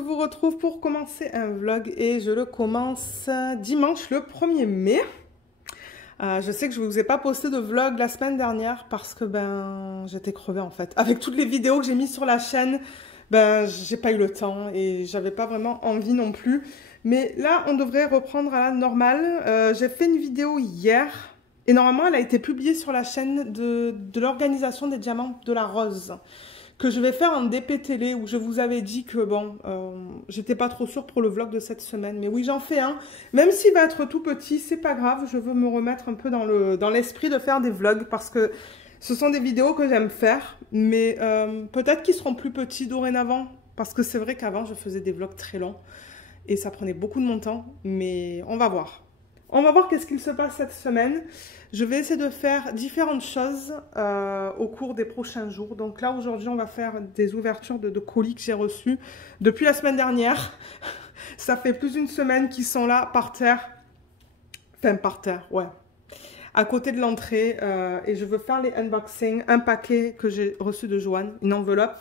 vous retrouve pour commencer un vlog et je le commence dimanche le 1er mai. Je sais que je ne vous ai pas posté de vlog la semaine dernière parce que j'étais crevée en fait. Avec toutes les vidéos que j'ai mises sur la chaîne, j'ai pas eu le temps et j'avais pas vraiment envie non plus. Mais là, on devrait reprendre à la normale. J'ai fait une vidéo hier et normalement, elle a été publiée sur la chaîne de l'organisation des diamants de la rose, que je vais faire en DP télé, où je vous avais dit que j'étais pas trop sûre pour le vlog de cette semaine. Mais oui, j'en fais un. Même s'il va être tout petit, c'est pas grave. Je veux me remettre un peu dans l'esprit de faire des vlogs parce que ce sont des vidéos que j'aime faire. Mais peut-être qu'ils seront plus petits dorénavant. Parce que c'est vrai qu'avant, je faisais des vlogs très longs. Et ça prenait beaucoup de mon temps. Mais on va voir. On va voir qu'est-ce qu'il se passe cette semaine. Je vais essayer de faire différentes choses au cours des prochains jours. Donc là, aujourd'hui, on va faire des ouvertures de colis que j'ai reçus depuis la semaine dernière. Ça fait plus d'une semaine qu'ils sont là, par terre. Enfin, par terre, ouais. À côté de l'entrée. Et je veux faire les unboxings. Un paquet que j'ai reçu de Joanne, une enveloppe.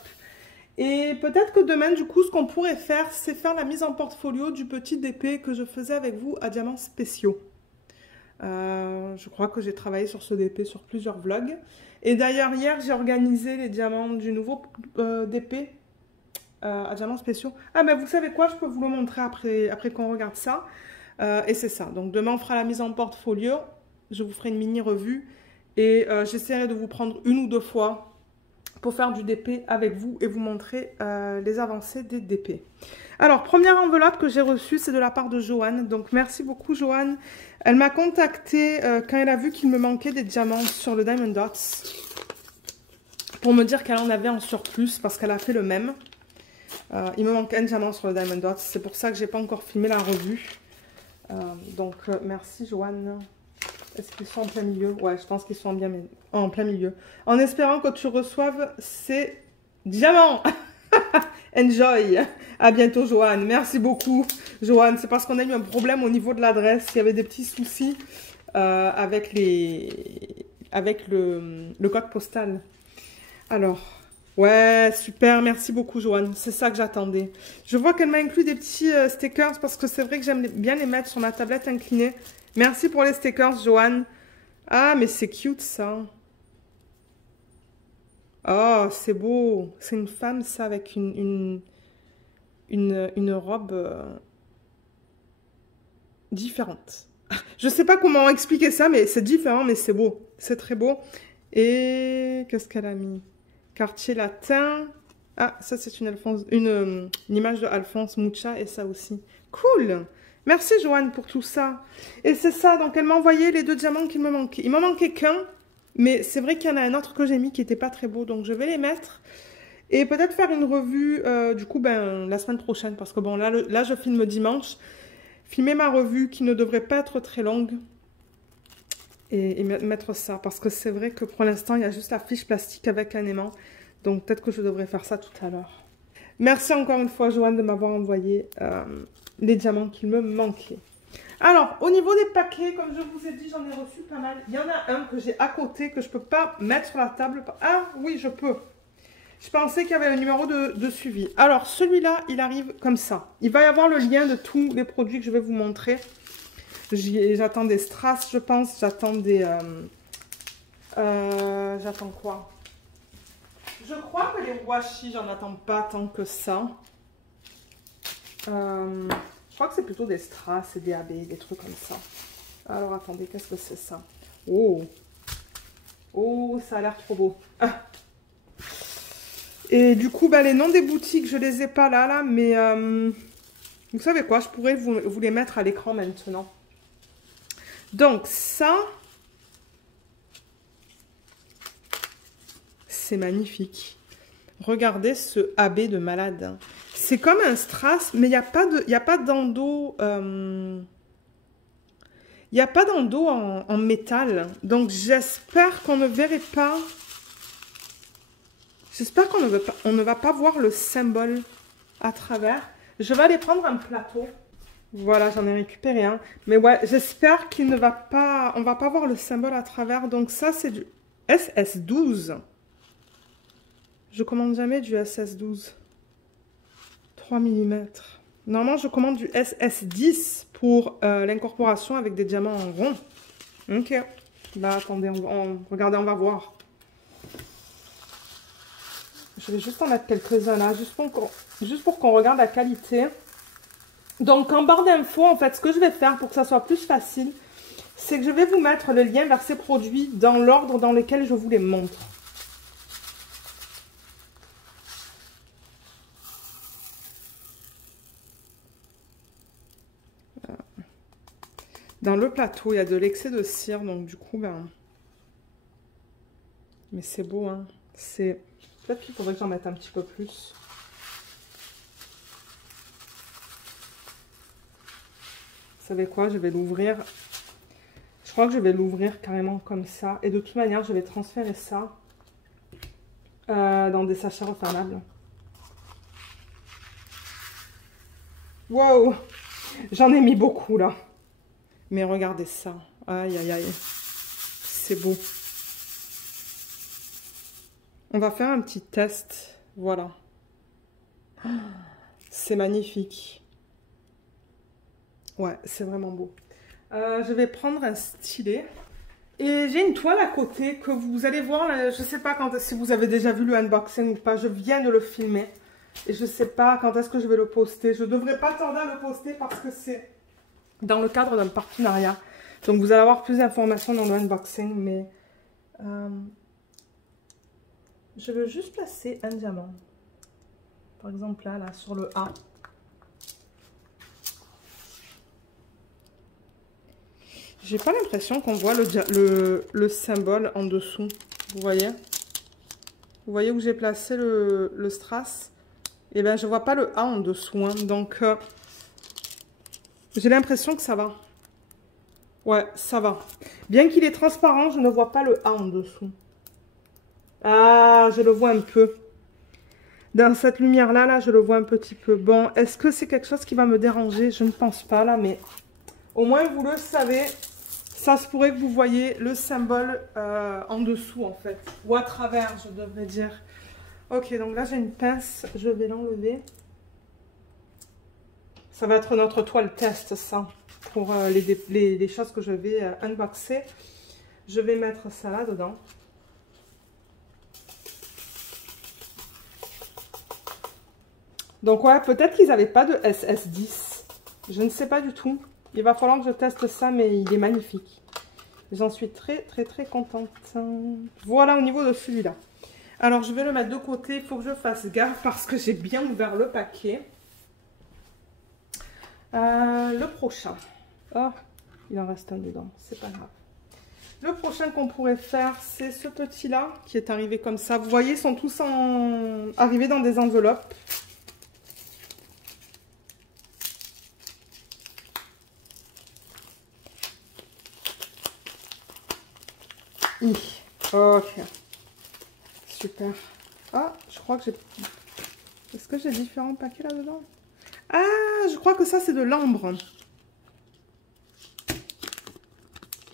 Et peut-être que demain, du coup, ce qu'on pourrait faire, c'est faire la mise en portfolio du petit DP que je faisais avec vous à Diamants Spéciaux. Je crois que j'ai travaillé sur ce DP sur plusieurs vlogs. Et d'ailleurs, hier, j'ai organisé les diamants du nouveau DP à Diamants Spéciaux. Ah, mais vous savez quoi? Je peux vous le montrer après qu'on regarde ça. Et c'est ça. Donc, demain, on fera la mise en portfolio. Je vous ferai une mini-revue. Et j'essaierai de vous prendre une ou deux fois pour faire du DP avec vous et vous montrer les avancées des DP. Alors, première enveloppe que j'ai reçue, c'est de la part de Joanne. Donc, merci beaucoup, Joanne. Elle m'a contactée quand elle a vu qu'il me manquait des diamants sur le Diamond Dots pour me dire qu'elle en avait en surplus parce qu'elle a fait le même. Il me manque un diamant sur le Diamond Dots. C'est pour ça que je n'ai pas encore filmé la revue. Merci, Joanne. Est-ce qu'ils sont en plein milieu? Ouais, je pense qu'ils sont bien en plein milieu. En espérant que tu reçoives ces diamants. Enjoy. À bientôt, Joanne. Merci beaucoup, Joanne. C'est parce qu'on a eu un problème au niveau de l'adresse. Il y avait des petits soucis avec le code postal. Alors, ouais, super. Merci beaucoup, Joanne. C'est ça que j'attendais. Je vois qu'elle m'a inclus des petits stickers parce que c'est vrai que j'aime bien les mettre sur ma tablette inclinée. Merci pour les stickers, Joanne. Ah, mais c'est cute, ça. Oh, c'est beau. C'est une femme, ça, avec une robe différente. Je ne sais pas comment expliquer ça, mais c'est différent, mais c'est beau. C'est très beau. Et qu'est-ce qu'elle a mis? Quartier latin. Ah, ça, c'est une image de Alphonse Mucha et ça aussi. Cool. Merci, Joanne, pour tout ça. Et c'est ça, donc elle m'a envoyé les deux diamants qu'il me manquait. Il m'en manquait qu'un, mais c'est vrai qu'il y en a un autre que j'ai mis qui n'était pas très beau, donc je vais les mettre. Et peut-être faire une revue, du coup, la semaine prochaine, parce que bon, là, je filme dimanche. Filmer ma revue qui ne devrait pas être très longue. Et mettre ça, parce que c'est vrai que pour l'instant, il y a juste la fiche plastique avec un aimant. Donc peut-être que je devrais faire ça tout à l'heure. Merci encore une fois, Joanne, de m'avoir envoyé les diamants qu'il me manquaient. Alors, au niveau des paquets, comme je vous ai dit, j'en ai reçu pas mal. Il y en a un que j'ai à côté, que je ne peux pas mettre sur la table. Ah oui, je peux. Je pensais qu'il y avait le numéro de suivi. Alors, celui-là, il arrive comme ça. Il va y avoir le lien de tous les produits que je vais vous montrer. J'attends des strass, je pense. J'attends des... j'attends quoi? Je crois que les washi, j'en attends pas tant que ça. Je crois que c'est plutôt des strass et des AB, des trucs comme ça. Alors, attendez, qu'est-ce que c'est ça? Oh! Oh, ça a l'air trop beau. Ah. Et du coup, les noms des boutiques, je les ai pas là, mais vous savez quoi? Je pourrais vous les mettre à l'écran maintenant. Donc, ça, c'est magnifique. Regardez ce AB de malade. C'est comme un strass, mais il n'y a pas d'endos. Il n'y a pas d'endos en métal. Donc, j'espère qu'on ne verrait pas. J'espère qu'on ne va pas voir le symbole à travers. Je vais aller prendre un plateau. Voilà, j'en ai récupéré un. Mais ouais, j'espère qu'il ne va pas... On ne va pas voir le symbole à travers. Donc ça, c'est du SS12. Je commande jamais du SS12. 3 mm. Normalement, je commande du SS10 pour l'incorporation avec des diamants en rond. Ok. Bah, attendez, regardez, on va voir. Je vais juste en mettre quelques-uns là, juste pour qu'on regarde la qualité. Donc, en barre d'infos, en fait, ce que je vais faire pour que ça soit plus facile, c'est que je vais vous mettre le lien vers ces produits dans l'ordre dans lequel je vous les montre. Dans le plateau, il y a de l'excès de cire, donc du coup, ben... Mais c'est beau, hein. C'est... Peut-être qu'il faudrait que j'en mette un petit peu plus. Vous savez quoi? Je vais l'ouvrir. Je crois que je vais l'ouvrir carrément comme ça. Et de toute manière, je vais transférer ça dans des sachets refermables. Wow! J'en ai mis beaucoup, là. Mais regardez ça. Aïe, aïe, aïe. C'est beau. On va faire un petit test. Voilà. C'est magnifique. Ouais, c'est vraiment beau. Je vais prendre un stylet. Et j'ai une toile à côté que vous allez voir. Là, je ne sais pas si vous avez déjà vu le unboxing ou pas. Je viens de le filmer. Et je ne sais pas quand est-ce que je vais le poster. Je ne devrais pas tarder à le poster parce que c'est dans le cadre d'un partenariat. Donc vous allez avoir plus d'informations dans le unboxing. Mais je veux juste placer un diamant. Par exemple là sur le A. J'ai pas l'impression qu'on voit le symbole en dessous. Vous voyez? Vous voyez où j'ai placé le strass? Et bien je vois pas le A en dessous. Hein. Donc j'ai l'impression que ça va. Ouais, ça va. Bien qu'il est transparent, je ne vois pas le A en dessous. Ah, je le vois un peu. Dans cette lumière-là, là, je le vois un petit peu. Bon, est-ce que c'est quelque chose qui va me déranger? Je ne pense pas, là, mais au moins, vous le savez. Ça se pourrait que vous voyez le symbole en dessous, en fait. Ou à travers, je devrais dire. Ok, donc là, j'ai une pince. Je vais l'enlever. Ça va être notre toile test, ça. Pour les choses que je vais unboxer. Je vais mettre ça là dedans. Donc ouais, peut-être qu'ils n'avaient pas de SS10. Je ne sais pas du tout. Il va falloir que je teste ça, mais il est magnifique. J'en suis très contente. Voilà au niveau de celui-là. Alors je vais le mettre de côté. Il faut que je fasse gaffe parce que j'ai bien ouvert le paquet. Le prochain. Oh, il en reste un dedans. C'est pas grave. Le prochain qu'on pourrait faire, c'est ce petit-là qui est arrivé comme ça. Vous voyez, ils sont tous arrivés dans des enveloppes. Ok. Super. Ah, je crois que j'ai... Est-ce que j'ai différents paquets là-dedans? Ah, je crois que ça, c'est de l'ambre.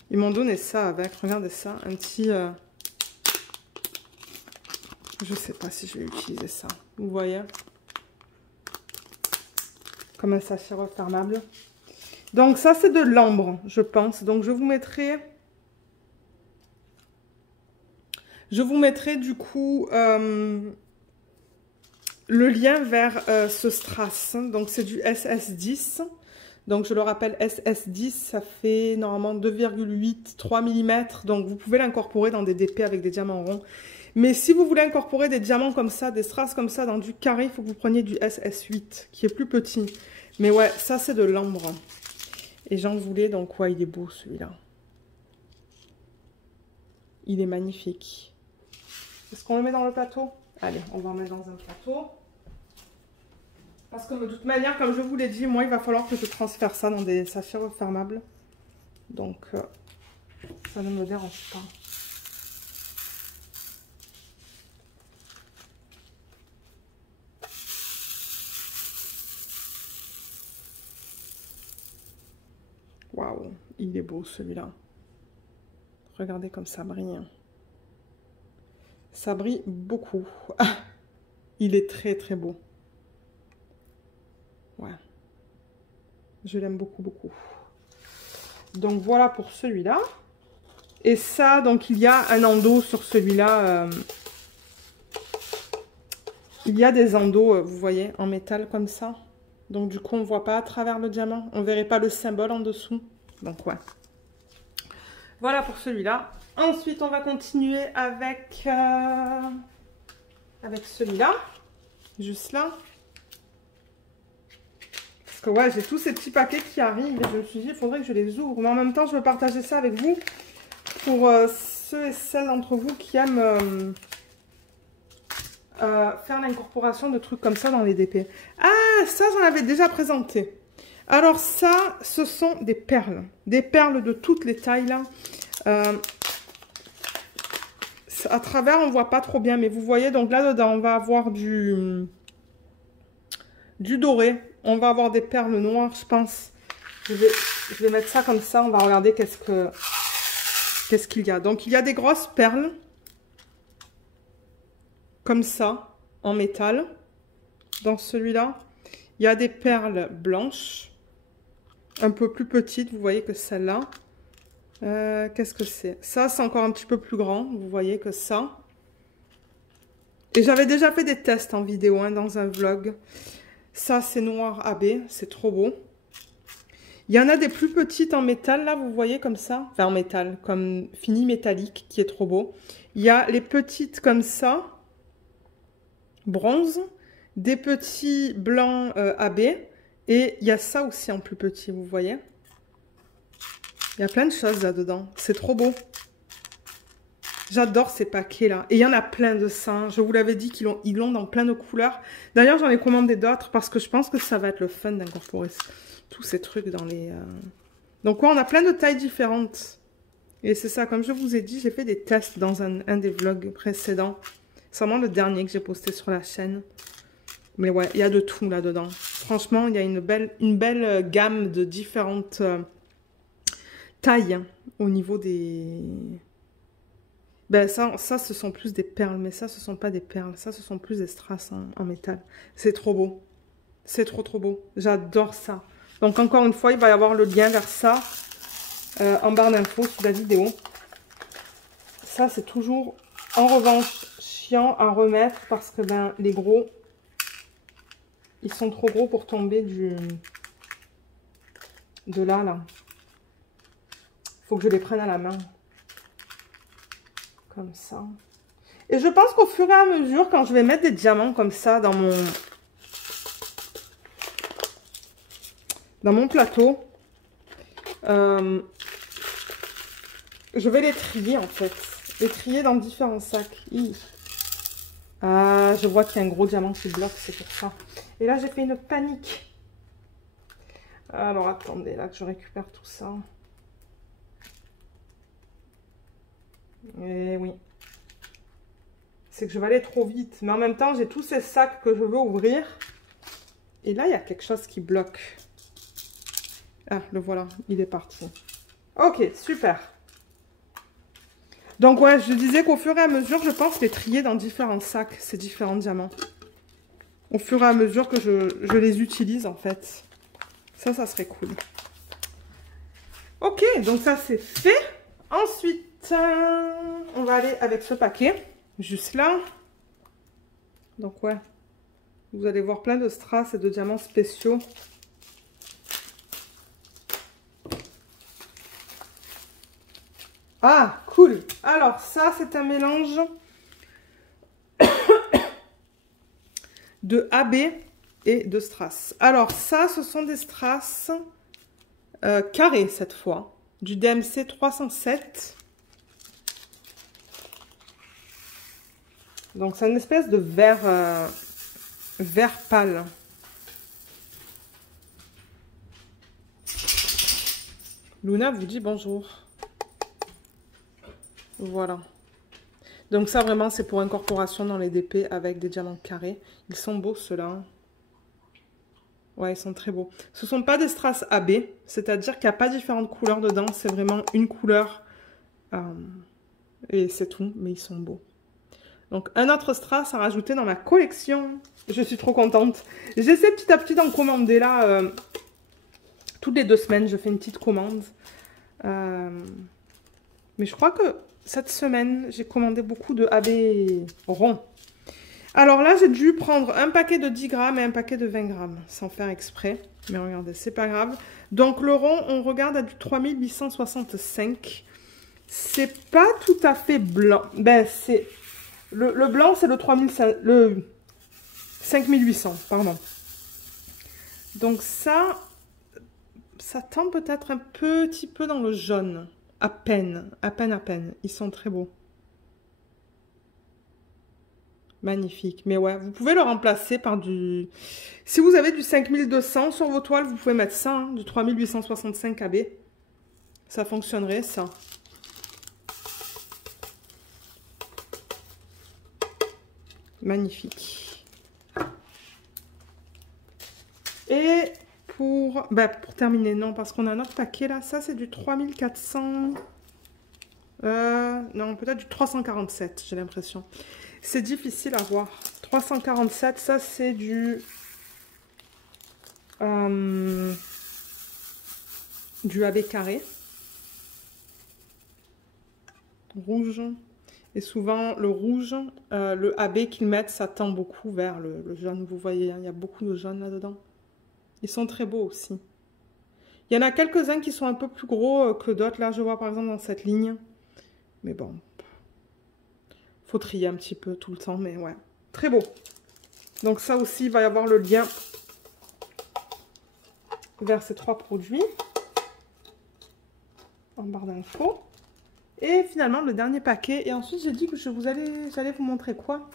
Ils m'ont donné ça avec, regardez ça, un petit... Je sais pas si je vais utiliser ça. Vous voyez? Comme un sachet refermable. Donc ça, c'est de l'ambre, je pense. Donc je vous mettrai... du coup le lien vers ce strass. Donc c'est du SS10. Donc je le rappelle, SS10, ça fait normalement 2,8, 3 mm. Donc vous pouvez l'incorporer dans des DP avec des diamants ronds. Mais si vous voulez incorporer des diamants comme ça, des strass comme ça dans du carré, il faut que vous preniez du SS8, qui est plus petit. Mais ouais, ça c'est de l'ambre. Et j'en voulais, donc ouais, il est beau celui-là. Il est magnifique. Est-ce qu'on le met dans le plateau? Allez, on va en mettre dans un plateau. Parce que de toute manière, comme je vous l'ai dit, moi, il va falloir que je transfère ça dans des sachets refermables. Donc, ça ne me dérange pas. Waouh, il est beau celui-là. Regardez comme ça brille. Ça brille beaucoup. Il est très beau. Je l'aime beaucoup, beaucoup. Donc, voilà pour celui-là. Et ça, donc, il y a un endos sur celui-là. Il y a des endos, vous voyez, en métal comme ça. Donc, du coup, on ne voit pas à travers le diamant. On ne verrait pas le symbole en dessous. Donc, ouais. Voilà pour celui-là. Ensuite, on va continuer avec celui-là. Juste là. Parce que, ouais, j'ai tous ces petits paquets qui arrivent. Et je me suis dit, il faudrait que je les ouvre. Mais en même temps, je veux partager ça avec vous. Pour ceux et celles d'entre vous qui aiment faire l'incorporation de trucs comme ça dans les DP. Ah, ça, j'en avais déjà présenté. Alors ça, ce sont des perles. Des perles de toutes les tailles, là. À travers, on ne voit pas trop bien, mais vous voyez, donc là-dedans, on va avoir du doré. On va avoir des perles noires, je pense. Je vais mettre ça comme ça. On va regarder qu'est-ce qu'il y a. Donc, il y a des grosses perles. Comme ça, en métal. Dans celui-là, il y a des perles blanches. Un peu plus petites, vous voyez que celle-là. Qu'est-ce que c'est? Ça, c'est encore un petit peu plus grand. Vous voyez que ça. Et j'avais déjà fait des tests en vidéo, hein, dans un vlog. Ça, c'est noir AB. C'est trop beau. Il y en a des plus petites en métal, là, vous voyez, comme ça. Enfin, en métal, comme fini métallique, qui est trop beau. Il y a les petites comme ça. Bronze. Des petits blancs AB. Et il y a ça aussi en plus petit, vous voyez. Il y a plein de choses là-dedans. C'est trop beau. J'adore ces paquets-là. Et il y en a plein de ça. Hein. Je vous l'avais dit qu'ils l'ont dans plein de couleurs. D'ailleurs, j'en ai commandé d'autres parce que je pense que ça va être le fun d'incorporer tous ces trucs dans les... Donc, ouais, on a plein de tailles différentes. Et c'est ça, comme je vous ai dit, j'ai fait des tests dans un des vlogs précédents. C'est vraiment le dernier que j'ai posté sur la chaîne. Mais ouais, il y a de tout là-dedans. Franchement, il y a une belle gamme de différentes tailles au niveau des... Ben ça, ce sont plus des perles, mais ça, ce sont pas des perles. Ça, ce sont plus des strass en métal. C'est trop beau. C'est trop, trop beau. J'adore ça. Donc, encore une fois, il va y avoir le lien vers ça en barre d'infos sous la vidéo. Ça, c'est toujours, en revanche, chiant à remettre parce que, ben, les gros... Ils sont trop gros pour tomber de là. Faut que je les prenne à la main. Comme ça. Et je pense qu'au fur et à mesure, quand je vais mettre des diamants comme ça dans mon plateau, je vais les trier en fait. Les trier dans différents sacs. Ah, je vois qu'il y a un gros diamant qui bloque, c'est pour ça. Et là, j'ai fait une panique. Alors, attendez, là que je récupère tout ça. Et oui. C'est que je vais aller trop vite. Mais en même temps, j'ai tous ces sacs que je veux ouvrir. Et là, il y a quelque chose qui bloque. Ah, le voilà, il est parti. Ok, super. Donc, ouais, je disais qu'au fur et à mesure, je pense les trier dans différents sacs, ces différents diamants. Au fur et à mesure que je les utilise, en fait. Ça serait cool. Ok, donc ça, c'est fait. Ensuite, on va aller avec ce paquet. Juste là. Donc, ouais. Vous allez voir plein de strass et de diamants spéciaux. Ah, cool. Alors, ça, c'est un mélange de AB et de strass. Alors, ça, ce sont des strass carrés cette fois. Du DMC 307. Donc, c'est une espèce de vert, vert pâle. Luna vous dit bonjour. Voilà. Donc ça, vraiment, c'est pour incorporation dans les DP avec des diamants carrés. Ils sont beaux, ceux-là. Ouais, ils sont très beaux. Ce ne sont pas des strass AB, c'est-à-dire qu'il n'y a pas différentes couleurs dedans. C'est vraiment une couleur. Et c'est tout, mais ils sont beaux. Donc, un autre strass à rajouter dans ma collection. Je suis trop contente. J'essaie petit à petit d'en commander là Toutes les 2 semaines, je fais une petite commande. Mais je crois que cette semaine, j'ai commandé beaucoup de AB rond. Alors là, j'ai dû prendre un paquet de 10 grammes et un paquet de 20 grammes, sans faire exprès. Mais regardez, c'est pas grave. Donc le rond, on regarde à du 3865. C'est pas tout à fait blanc. Ben, c'est... Le blanc, c'est le 5800, pardon. Donc ça tend peut-être un petit peu dans le jaune. À peine, à peine, à peine. Ils sont très beaux. Magnifique. Mais ouais, vous pouvez le remplacer par du... Si vous avez du 5200 sur vos toiles, vous pouvez mettre ça, hein, du 3865 AB. Ça fonctionnerait, ça. Magnifique. Et pour terminer, non, parce qu'on a un autre paquet là. Ça, c'est du 3400... non, peut-être du 347, j'ai l'impression. C'est difficile à voir. 347, ça, c'est du AB carré. Rouge. Et souvent, le rouge, le AB qu'ils mettent, ça tend beaucoup vers le jaune. Vous voyez, hein, il y a beaucoup de jaune là-dedans. Ils sont très beaux aussi. Il y en a quelques-uns qui sont un peu plus gros que d'autres. Là, je vois par exemple dans cette ligne. Mais bon, faut trier un petit peu tout le temps. Mais ouais, très beau. Donc ça aussi, il va y avoir le lien vers ces 3 produits. En barre d'infos. Et finalement, le dernier paquet. Et ensuite, j'ai dit que j'allais vous montrer quoi?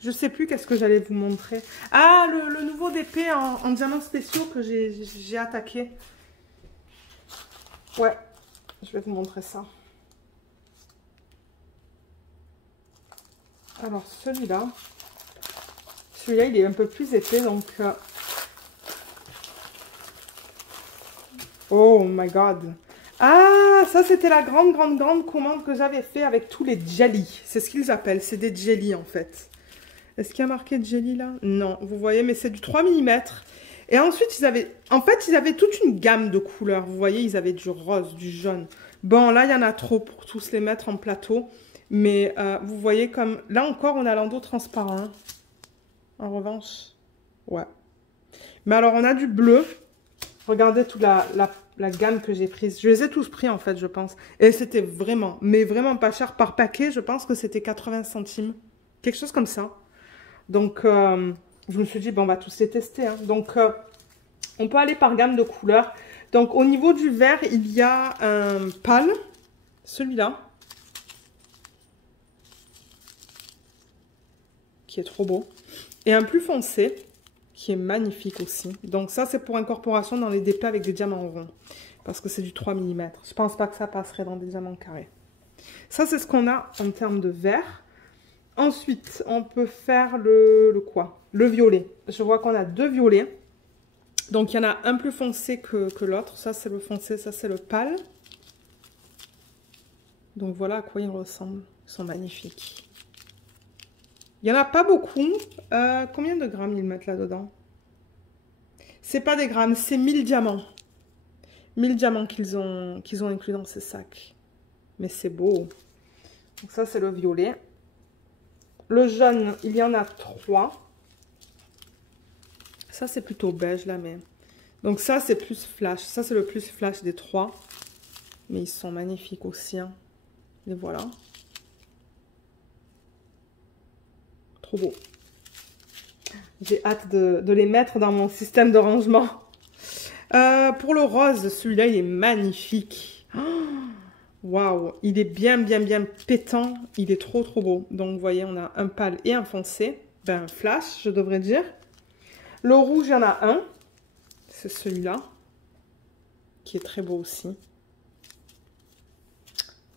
Je sais plus qu'est-ce que j'allais vous montrer. Ah, le nouveau DP en diamants spéciaux que j'ai attaqué. Ouais, je vais vous montrer ça. Alors, celui-là, il est un peu plus épais, donc... Oh my god! Ah, ça c'était la grande commande que j'avais fait avec tous les jellies. C'est ce qu'ils appellent, c'est des jellies en fait. Est-ce qu'il y a marqué jelly là? Non, vous voyez, mais c'est du 3 mm. Et ensuite, ils avaient toute une gamme de couleurs. Vous voyez, ils avaient du rose, du jaune. Bon, là, il y en a trop pour tous les mettre en plateau. Mais vous voyez comme... Là encore, on a l'endos transparent. En revanche, ouais. Mais alors, on a du bleu. Regardez toute la gamme que j'ai prise. Je les ai tous pris, en fait, je pense. Et c'était vraiment, mais vraiment pas cher par paquet. Je pense que c'était 80 centimes. Quelque chose comme ça. Donc, je me suis dit, bon, on va tous les tester. Hein. Donc, on peut aller par gamme de couleurs. Donc, au niveau du vert, il y a un pâle. Celui-là. Qui est trop beau. Et un plus foncé. Qui est magnifique aussi. Donc, ça, c'est pour incorporation dans les DP avec des diamants ronds. Parce que c'est du 3 mm. Je pense pas que ça passerait dans des diamants carrés. Ça, c'est ce qu'on a en termes de vert. Ensuite, on peut faire le quoi? Le violet. Je vois qu'on a 2 violets. Donc, il y en a un plus foncé que l'autre. Ça, c'est le foncé, ça, c'est le pâle. Donc, voilà à quoi ils ressemblent. Ils sont magnifiques. Il n'y en a pas beaucoup. Combien de grammes ils mettent là-dedans? C'est pas des grammes, c'est 1000 diamants. 1000 diamants qu'ils ont inclus dans ces sacs. Mais c'est beau. Donc, ça, c'est le violet. Le jaune, il y en a 3. Ça, c'est plutôt beige, là, mais... Donc, ça, c'est plus flash. Ça, c'est le plus flash des 3. Mais ils sont magnifiques aussi, hein. Les voilà. Trop beau. J'ai hâte de les mettre dans mon système de rangement. Pour le rose, celui-là, il est magnifique. Waouh, il est bien pétant. Il est trop beau. Donc, vous voyez, on a un pâle et un foncé. Ben, flash, je devrais dire. Le rouge, il y en a un. C'est celui-là. Qui est très beau aussi.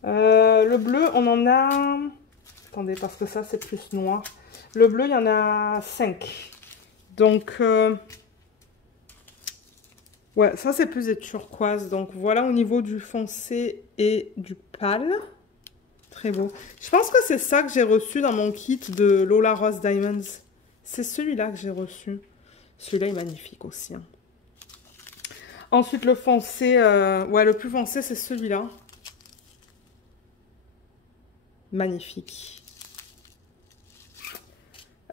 Le bleu, on en a... Attendez, parce que ça, c'est plus noir. Le bleu, il y en a 5. Donc... Ouais, ça c'est plus des turquoises. Donc voilà au niveau du foncé et du pâle. Très beau. Je pense que c'est ça que j'ai reçu dans mon kit de Lola Rose Diamonds. C'est celui-là que j'ai reçu. Celui-là est magnifique aussi. Hein. Ensuite, le foncé, ouais, le plus foncé, c'est celui-là. Magnifique.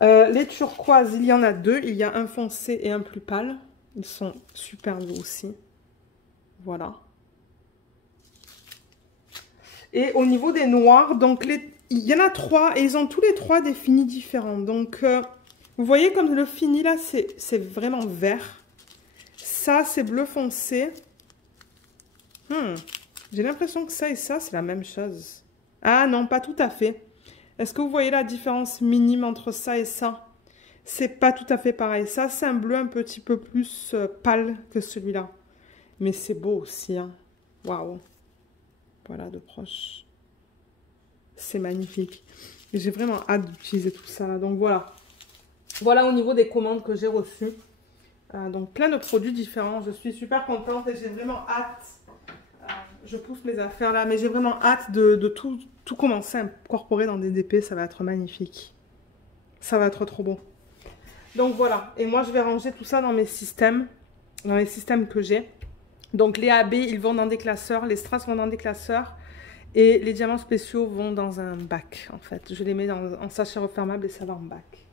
Les turquoises, il y en a deux. Il y a un foncé et un plus pâle. Ils sont super beaux aussi. Voilà. Et au niveau des noirs, donc il y en a trois et ils ont tous les trois des finis différents. Donc, vous voyez comme le fini là, c'est vraiment vert. Ça, c'est bleu foncé. J'ai l'impression que ça et ça, c'est la même chose. Ah non, pas tout à fait. Est-ce que vous voyez la différence minime entre ça et ça? C'est pas tout à fait pareil. Ça, c'est un bleu un petit peu plus pâle que celui-là. Mais c'est beau aussi, hein. Waouh. Voilà, de proche. C'est magnifique. J'ai vraiment hâte d'utiliser tout ça, là. Donc, voilà. Voilà au niveau des commandes que j'ai reçues. Donc, plein de produits différents. Je suis super contente et j'ai vraiment hâte. Je pousse mes affaires là, mais j'ai vraiment hâte de tout commencer à incorporer dans des DP. Ça va être magnifique. Ça va être trop beau. Donc voilà, et moi je vais ranger tout ça dans mes systèmes que j'ai. Donc les AB, ils vont dans des classeurs, les strass vont dans des classeurs, et les diamants spéciaux vont dans un bac en fait. Je les mets en sachet refermable et ça va en bac.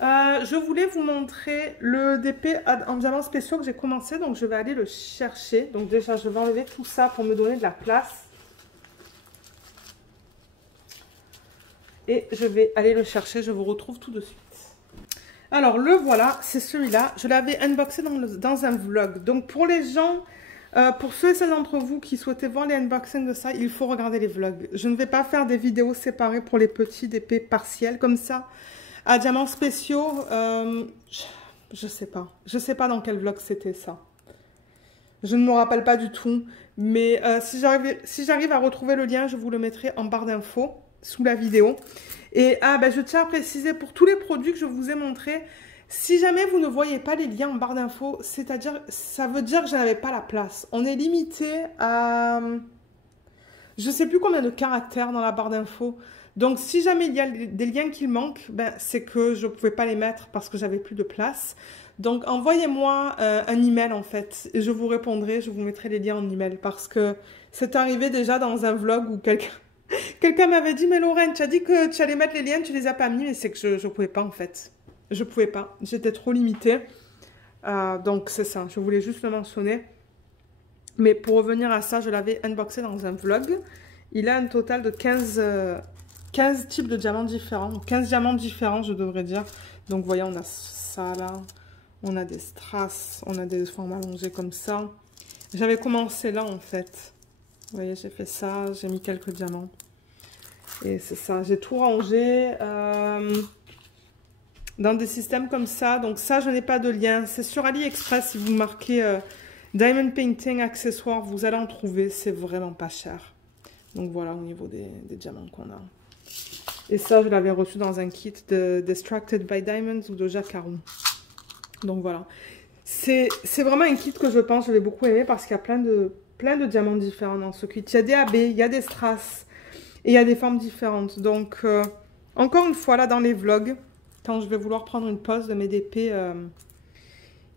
Je voulais vous montrer le DP en diamants spéciaux que j'ai commencé, donc je vais aller le chercher. Donc déjà, je vais enlever tout ça pour me donner de la place. Et je vais aller le chercher, je vous retrouve tout de suite. Alors, le voilà, c'est celui-là. Je l'avais unboxé dans un vlog. Donc, pour les gens, pour ceux et celles d'entre vous qui souhaitaient voir les unboxings de ça, il faut regarder les vlogs. Je ne vais pas faire des vidéos séparées pour les petits DP partiels comme ça. À diamants spéciaux, je sais pas. Je sais pas dans quel vlog c'était ça. Je ne me rappelle pas du tout. Mais si j'arrive à retrouver le lien, je vous le mettrai en barre d'infos sous la vidéo. Et je tiens à préciser pour tous les produits que je vous ai montrés, si jamais vous ne voyez pas les liens en barre d'infos, c'est-à-dire, ça veut dire que je n'avais pas la place. On est limité à, je ne sais plus combien de caractères dans la barre d'infos. Donc, si jamais il y a des liens qui manquent, c'est que je ne pouvais pas les mettre parce que j'avais plus de place. Donc, envoyez-moi un email en fait. Et je vous répondrai, je vous mettrai les liens en email. Parce que c'est arrivé déjà dans un vlog où quelqu'un m'avait dit, mais Lorraine, tu as dit que tu allais mettre les liens, tu les as pas mis. Mais c'est que je ne pouvais pas en fait. Je ne pouvais pas. J'étais trop limitée. Donc, c'est ça. Je voulais juste le mentionner. Mais pour revenir à ça, je l'avais unboxé dans un vlog. Il a un total de 15 types de diamants différents. 15 diamants différents, je devrais dire. Donc, vous voyez, on a ça là. On a des strass. On a des formes allongées comme ça. J'avais commencé là, en fait. Vous voyez, j'ai fait ça. J'ai mis quelques diamants. Et c'est ça. J'ai tout rangé dans des systèmes comme ça. Donc, ça, je n'ai pas de lien. C'est sur AliExpress. Si vous marquez Diamond Painting accessoires, vous allez en trouver. C'est vraiment pas cher. Donc, voilà au niveau des diamants qu'on a. Et ça, je l'avais reçu dans un kit de Distracted by Diamonds ou de Jacquard. Donc voilà. C'est vraiment un kit que je pense je vais beaucoup aimer parce qu'il y a plein de diamants différents dans ce kit. Il y a des AB, il y a des strass et il y a des formes différentes. Donc, encore une fois, là dans les vlogs, quand je vais vouloir prendre une pause de mes DP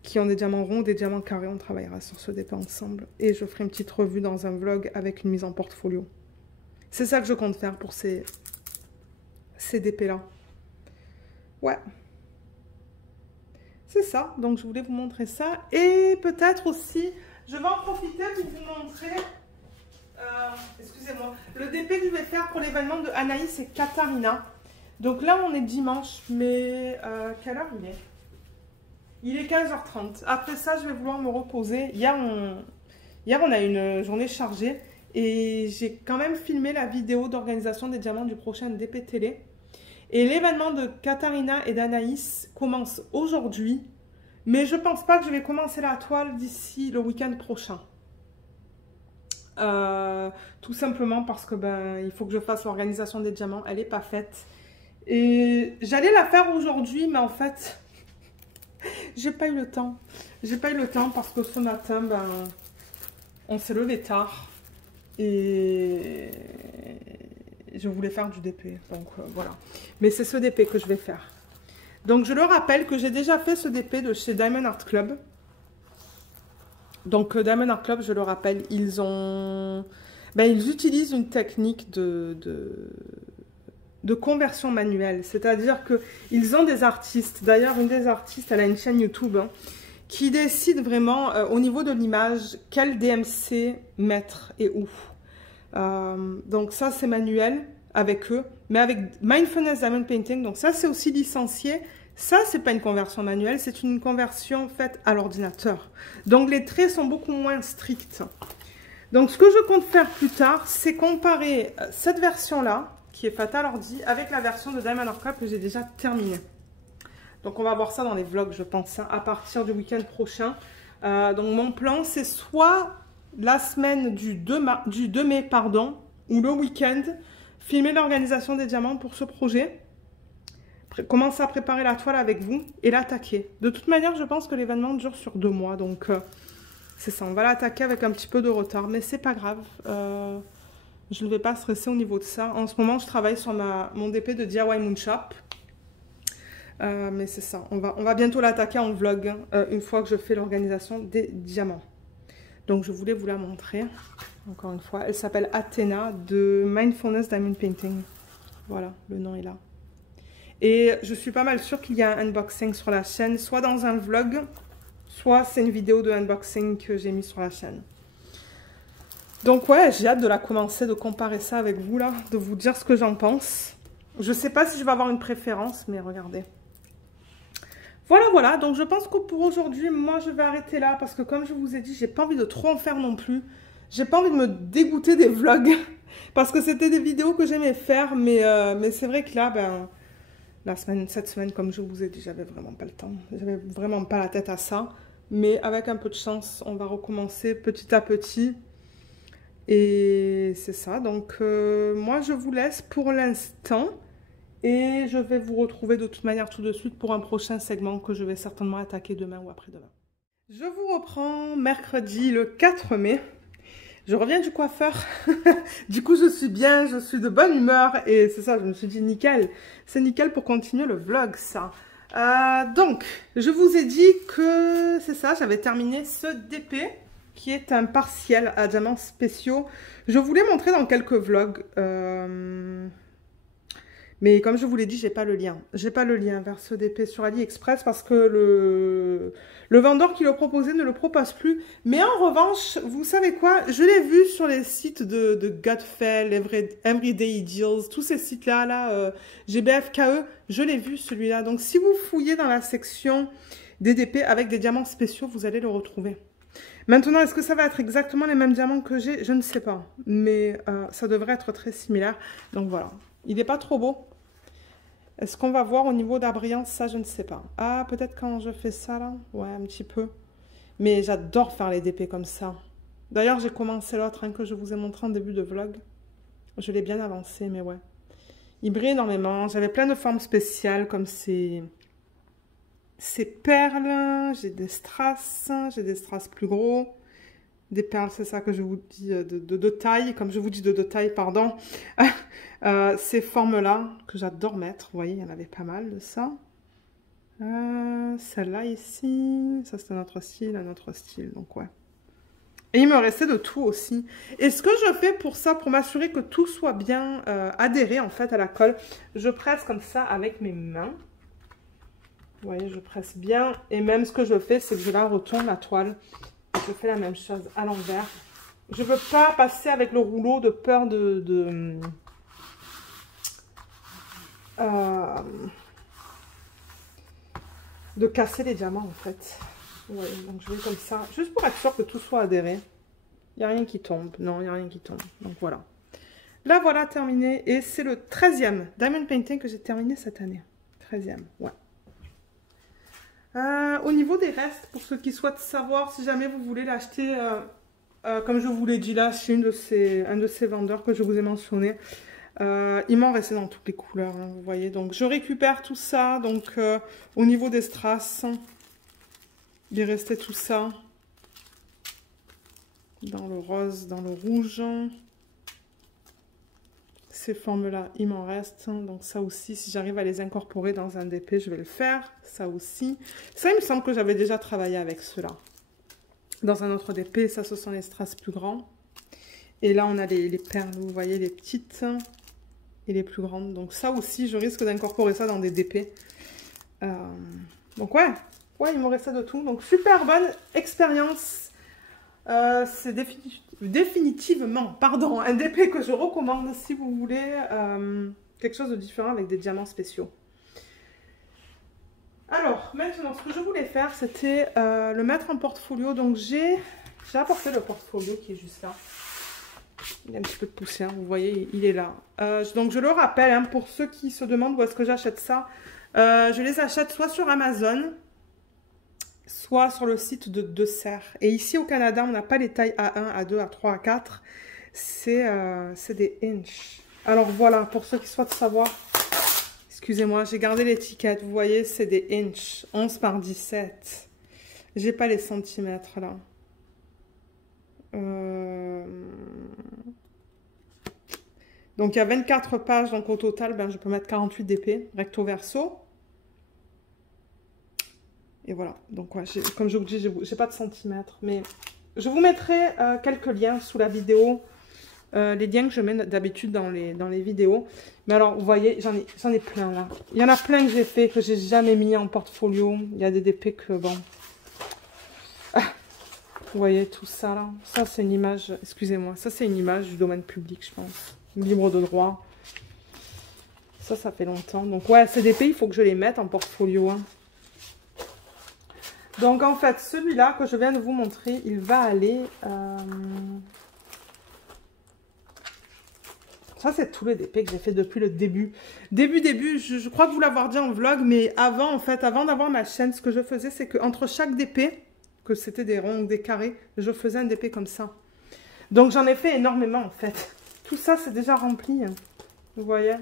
qui ont des diamants ronds ou des diamants carrés, on travaillera sur ce DP ensemble. Et je ferai une petite revue dans un vlog avec une mise en portfolio. C'est ça que je compte faire pour ces DP là. Ouais. C'est ça. Donc je voulais vous montrer ça. Et peut-être aussi, je vais en profiter pour vous montrer, excusez-moi, le DP que je vais faire pour l'événement de Anaïs et Katharina. Donc là on est dimanche, mais quelle heure il est? Il est 15h30. Après ça je vais vouloir me reposer. Hier on a une journée chargée. Et j'ai quand même filmé la vidéo d'organisation des diamants du prochain DP télé. Et l'événement de Katharina et d'Anaïs commence aujourd'hui. Mais je pense pas que je vais commencer la toile d'ici le week-end prochain. Tout simplement parce que il faut que je fasse l'organisation des diamants. Elle n'est pas faite. Et j'allais la faire aujourd'hui, mais en fait, j'ai pas eu le temps. J'ai pas eu le temps parce que ce matin, on s'est levé tard. Et je voulais faire du DP, donc voilà. Mais c'est ce DP que je vais faire. Donc je le rappelle que j'ai déjà fait ce DP de chez Diamond Art Club. Donc, Diamond Art Club, je le rappelle, ils ont... Ben, ils utilisent une technique de conversion manuelle. C'est-à-dire qu'ils ont des artistes. D'ailleurs, une des artistes, elle a une chaîne YouTube, hein, qui décide vraiment, au niveau de l'image, quel DMC mettre et où. Donc ça, c'est manuel avec eux. Mais avec Mindfulness Diamond Painting, donc ça, c'est aussi licencié. Ça, c'est pas une conversion manuelle, c'est une conversion faite à l'ordinateur. Donc, les traits sont beaucoup moins stricts. Donc, ce que je compte faire plus tard, c'est comparer cette version-là, qui est faite à l'ordi, avec la version de Diamond Art Club que j'ai déjà terminée. Donc, on va voir ça dans les vlogs, je pense, hein, à partir du week-end prochain. Donc, mon plan, c'est soit la semaine du 2 mai, pardon, ou le week-end, filmer l'organisation des diamants pour ce projet. Commencer à préparer la toile avec vous et l'attaquer. De toute manière, je pense que l'événement dure sur 2 mois. Donc, c'est ça. On va l'attaquer avec un petit peu de retard. Mais c'est pas grave. Je ne vais pas stresser au niveau de ça. En ce moment, je travaille sur mon DP de DIY Moonshop. Mais c'est ça. On va bientôt l'attaquer en vlog. Une fois que je fais l'organisation des diamants. Donc, je voulais vous la montrer. Encore une fois. Elle s'appelle Athena de Mindfulness Diamond Painting. Voilà. Le nom est là. Et je suis pas mal sûre qu'il y a un unboxing sur la chaîne, soit dans un vlog, soit c'est une vidéo de unboxing que j'ai mis sur la chaîne. Donc ouais, j'ai hâte de la commencer, de comparer ça avec vous là, de vous dire ce que j'en pense. Je sais pas si je vais avoir une préférence, mais regardez. Voilà, voilà, donc je pense que pour aujourd'hui, moi je vais arrêter là, parce que comme je vous ai dit, j'ai pas envie de trop en faire non plus. J'ai pas envie de me dégoûter des vlogs, parce que c'était des vidéos que j'aimais faire, mais c'est vrai que là, ben... cette semaine, comme je vous ai dit, j'avais vraiment pas le temps. J'avais vraiment pas la tête à ça. Mais avec un peu de chance, on va recommencer petit à petit. Et c'est ça. Donc, moi, je vous laisse pour l'instant. Et je vais vous retrouver de toute manière tout de suite pour un prochain segment que je vais certainement attaquer demain ou après-demain. Je vous reprends mercredi le 4 mai. Je reviens du coiffeur, du coup je suis bien, je suis de bonne humeur et c'est ça, je me suis dit nickel, c'est nickel pour continuer le vlog ça. Donc, je vous ai dit que c'est ça, j'avais terminé ce DP qui est un partiel à diamants spéciaux. Je vous l'ai montré dans quelques vlogs, mais comme je vous l'ai dit, j'ai pas le lien. J'ai pas le lien vers ce DP sur AliExpress parce que le vendeur qui le proposait ne le propose plus. Mais en revanche, vous savez quoi? Je l'ai vu sur les sites de Gutfeld, Everyday Deals, tous ces sites-là, GBFKE, je l'ai vu celui-là. Donc si vous fouillez dans la section des DP avec des diamants spéciaux, vous allez le retrouver. Maintenant, est-ce que ça va être exactement les mêmes diamants que j'ai? Je ne sais pas. Mais ça devrait être très similaire. Donc voilà. Il n'est pas trop beau. Est-ce qu'on va voir au niveau de la brillance? Ça, je ne sais pas. Ah, peut-être quand je fais ça, là. Ouais, un petit peu. Mais j'adore faire les DP comme ça. D'ailleurs, j'ai commencé l'autre que je vous ai montré en début de vlog. Je l'ai bien avancé, mais ouais. Il brille énormément. J'avais plein de formes spéciales comme ces perles. J'ai des strass. J'ai des strass plus gros. Des perles, c'est ça que je vous dis de taille, comme je vous dis de taille, pardon. Ces formes-là, que j'adore mettre, vous voyez, il y en avait pas mal de ça. Celle-là ici, ça c'est un autre style, donc ouais. Et il me restait de tout aussi. Et ce que je fais pour ça, pour m'assurer que tout soit bien adhéré en fait à la colle, je presse comme ça avec mes mains. Vous voyez, je presse bien. Et même ce que je fais, c'est que je la retourne la toile. Je fais la même chose à l'envers. Je ne veux pas passer avec le rouleau de peur de casser les diamants en fait. Ouais, donc je vais comme ça, juste pour être sûr que tout soit adhéré. Il n'y a rien qui tombe. Non, il n'y a rien qui tombe. Donc voilà. Là, voilà, terminé. Et c'est le 13e Diamond Painting que j'ai terminé cette année. 13e, ouais. Au niveau des restes, pour ceux qui souhaitent savoir si jamais vous voulez l'acheter, comme je vous l'ai dit là, chez un de ces vendeurs que je vous ai mentionné, il m'en restait dans toutes les couleurs, hein, vous voyez. Donc je récupère tout ça. Donc au niveau des strass, il restait tout ça. Dans le rose, dans le rouge. Ces formes-là, il m'en reste. Donc ça aussi, si j'arrive à les incorporer dans un DP, je vais le faire. Ça aussi. Ça, il me semble que j'avais déjà travaillé avec cela. dans un autre DP. Ça, ce sont les strass plus grands. Et là, on a les perles, vous voyez, les petites et les plus grandes. Donc ça aussi, je risque d'incorporer ça dans des DP. Donc ouais, il me restait de tout. Donc super bonne expérience. C'est définitivement, pardon, un DP que je recommande si vous voulez quelque chose de différent avec des diamants spéciaux. Alors, maintenant, ce que je voulais faire, c'était le mettre en portfolio. Donc j'ai apporté le portfolio qui est juste là. Il y a un petit peu de poussière, vous voyez, il est là. Donc je le rappelle, hein, pour ceux qui se demandent où est-ce que j'achète ça, je les achète soit sur Amazon, soit sur le site de Serre. Et ici au Canada, on n'a pas les tailles A1, A2, A3, A4. C'est des inches. Alors voilà, pour ceux qui souhaitent savoir, excusez-moi, j'ai gardé l'étiquette. Vous voyez, c'est des inches, 11 par 17. J'ai pas les centimètres là. Donc il y a 24 pages, donc au total, ben, je peux mettre 48 DP, recto verso. Et voilà, donc ouais, comme j'ai dit, j'ai pas de centimètres, mais je vous mettrai quelques liens sous la vidéo, les liens que je mets d'habitude dans les vidéos. Mais alors, vous voyez, j'en ai plein là. Il y en a plein que j'ai fait, que j'ai jamais mis en portfolio. Il y a des DP que, bon... Ah, vous voyez tout ça là. Ça, c'est une image, excusez-moi, ça c'est une image du domaine public, je pense. Libre de droit. Ça fait longtemps. Donc ouais, ces DP, il faut que je les mette en portfolio, hein. Donc en fait, celui-là que je viens de vous montrer, il va aller... Ça, c'est tous les DP que j'ai fait depuis le début. Début, je crois que vous l'avoir dit en vlog, mais avant, en fait, avant d'avoir ma chaîne, ce que je faisais, c'est qu'entre chaque DP, que c'était des ronds ou des carrés, je faisais un DP comme ça. Donc j'en ai fait énormément, en fait. Tout ça, c'est déjà rempli, hein. Vous voyez?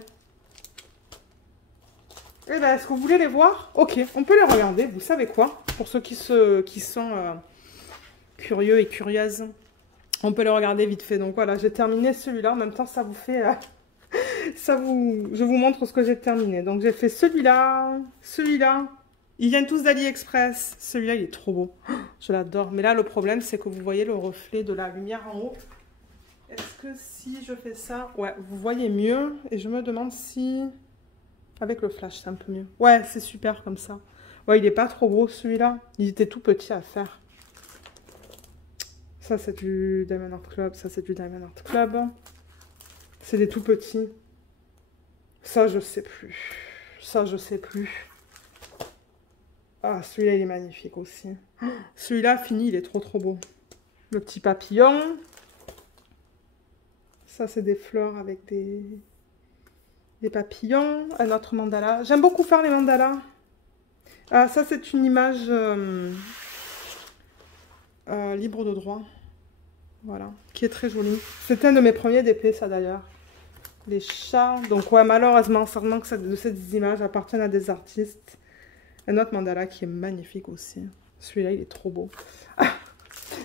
Eh bien, est-ce que vous voulez les voir? Ok, on peut les regarder, vous savez quoi? Pour ceux qui sont curieux et curieuses, on peut les regarder vite fait. Donc voilà, j'ai terminé celui-là. En même temps, ça vous fait... je vous montre ce que j'ai terminé. Donc j'ai fait celui-là, celui-là. Ils viennent tous d'AliExpress. Celui-là, il est trop beau. Je l'adore. Mais là, le problème, c'est que vous voyez le reflet de la lumière en haut. Est-ce que si je fais ça... Ouais, vous voyez mieux. Et je me demande si... Avec le flash, c'est un peu mieux. Ouais, c'est super comme ça. Ouais, il est pas trop gros celui-là. Il était tout petit à faire. Ça, c'est du Diamond Art Club. Ça, c'est du Diamond Art Club. C'est des tout petits. Ça, je sais plus. Ça, je sais plus. Ah, celui-là, il est magnifique aussi. Celui-là, fini, il est trop beau. Le petit papillon. Ça, c'est des fleurs avec des papillons. Un autre mandala. J'aime beaucoup faire les mandalas. Ah, ça, c'est une image libre de droit. Voilà. Qui est très jolie. C'était un de mes premiers DP, ça, d'ailleurs. Les chats. Donc, ouais, malheureusement, certainement que ces images appartiennent à des artistes. Un autre mandala qui est magnifique aussi. Celui-là, il est trop beau. Ah,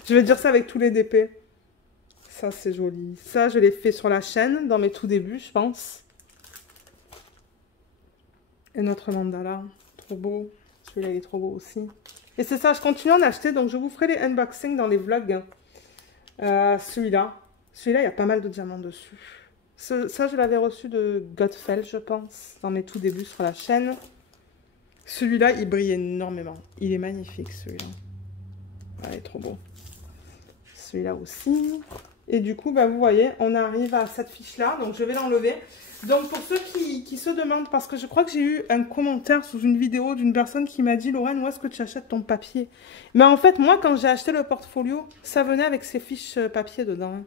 je vais dire ça avec tous les DP. Ça, c'est joli. Ça, je l'ai fait sur la chaîne, dans mes tout débuts, je pense. Et notre mandala, trop beau. Celui-là, il est trop beau aussi. Et c'est ça, je continue à en acheter, donc je vous ferai les unboxings dans les vlogs. Celui-là, il y a pas mal de diamants dessus. Ça, je l'avais reçu de Godfell, je pense, dans mes tout débuts sur la chaîne. Celui-là, il brille énormément. Il est magnifique, celui-là. Ah, il est trop beau. Celui-là aussi. Et du coup, bah, vous voyez, on arrive à cette fiche-là. Donc, je vais l'enlever. Donc, pour ceux qui se demandent, parce que je crois que j'ai eu un commentaire sous une vidéo d'une personne qui m'a dit « Lorraine, où est-ce que tu achètes ton papier ?» Mais en fait, moi, quand j'ai acheté le portfolio, ça venait avec ces fiches papier dedans.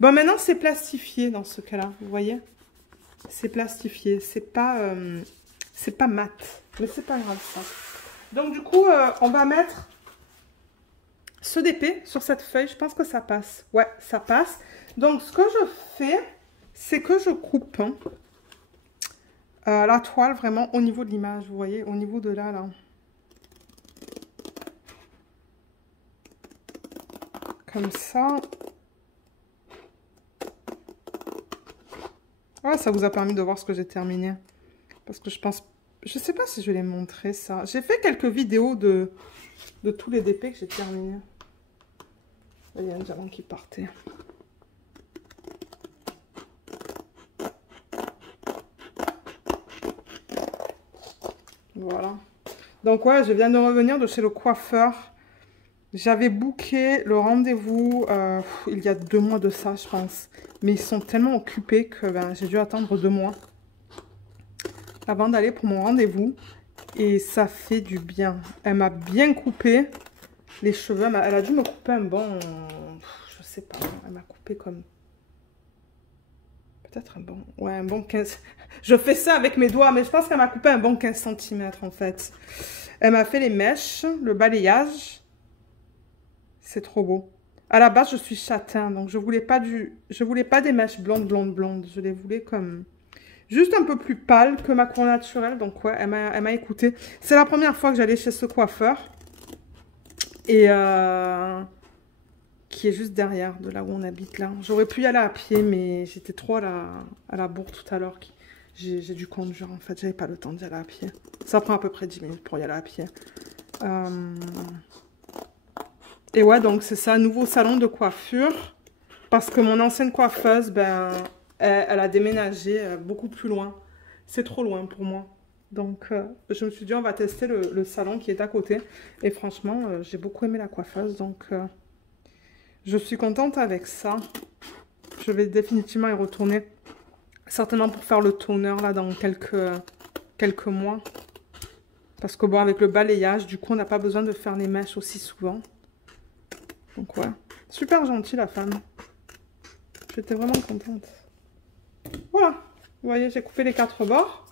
Bon, maintenant, c'est plastifié dans ce cas-là, vous voyez. C'est plastifié, c'est pas mat. Mais c'est pas grave, ça. Donc, du coup, on va mettre ce DP sur cette feuille. Je pense que ça passe. Ouais, ça passe. Donc, ce que je fais, c'est que je coupe la toile vraiment au niveau de l'image. Vous voyez, au niveau de là. Comme ça. Ah, ça vous a permis de voir ce que j'ai terminé. Parce que je sais pas si je l'ai montré ça. J'ai fait quelques vidéos de tous les DP que j'ai terminés. Il y a un diamant qui partait. Voilà. Donc ouais, je viens de revenir de chez le coiffeur. J'avais booké le rendez-vous il y a 2 mois de ça, je pense. Mais ils sont tellement occupés que ben, j'ai dû attendre 2 mois avant d'aller pour mon rendez-vous. Et ça fait du bien. Elle m'a bien coupé les cheveux. Elle a dû me couper un bon... Je sais pas. Elle m'a coupé comme... Peut-être un bon... Ouais, un bon 15... Je fais ça avec mes doigts, mais je pense qu'elle m'a coupé un bon 15 cm en fait. Elle m'a fait les mèches, le balayage. C'est trop beau. À la base, je suis châtain, donc je voulais pas des mèches blondes. Je les voulais comme juste un peu plus pâles que ma cour naturelle. Donc ouais, elle m'a écoutée. C'est la première fois que j'allais chez ce coiffeur et qui est juste derrière de là où on habite là. J'aurais pu y aller à pied, mais j'étais trop à la bourre tout à l'heure. J'ai dû conduire en fait. J'avais pas le temps d'y aller à pied. Ça prend à peu près 10 minutes pour y aller à pied. Et ouais, donc c'est ça, nouveau salon de coiffure. Parce que mon ancienne coiffeuse, ben, elle a déménagé beaucoup plus loin. C'est trop loin pour moi. Donc, je me suis dit, on va tester le salon qui est à côté. Et franchement, j'ai beaucoup aimé la coiffeuse. Donc, je suis contente avec ça. Je vais définitivement y retourner. Certainement pour faire le toner, là, dans quelques mois. Parce que bon, avec le balayage, du coup, on n'a pas besoin de faire les mèches aussi souvent. Donc ouais, super gentille la femme. J'étais vraiment contente. Voilà, vous voyez, j'ai coupé les 4 bords.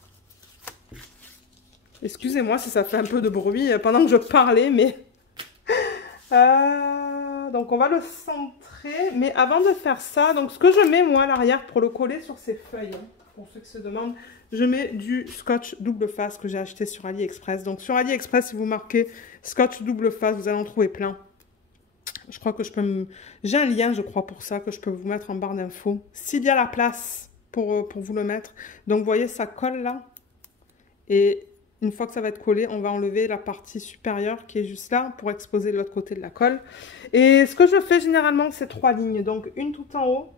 Excusez-moi si ça fait un peu de bruit pendant que je parlais, mais... donc on va le centrer. Mais avant de faire ça, donc ce que je mets moi à l'arrière pour le coller sur ces feuilles, hein, pour ceux qui se demandent, je mets du scotch double face que j'ai acheté sur AliExpress. Donc sur AliExpress, si vous marquez scotch double face, vous allez en trouver plein. Je crois que je peux me... J'ai un lien, je crois, pour ça, que je peux vous mettre en barre d'infos. S'il y a la place pour vous le mettre. Donc, vous voyez, ça colle là. Et une fois que ça va être collé, on va enlever la partie supérieure qui est juste là pour exposer l'autre côté de la colle. Et ce que je fais généralement, c'est 3 lignes. Donc, une tout en haut.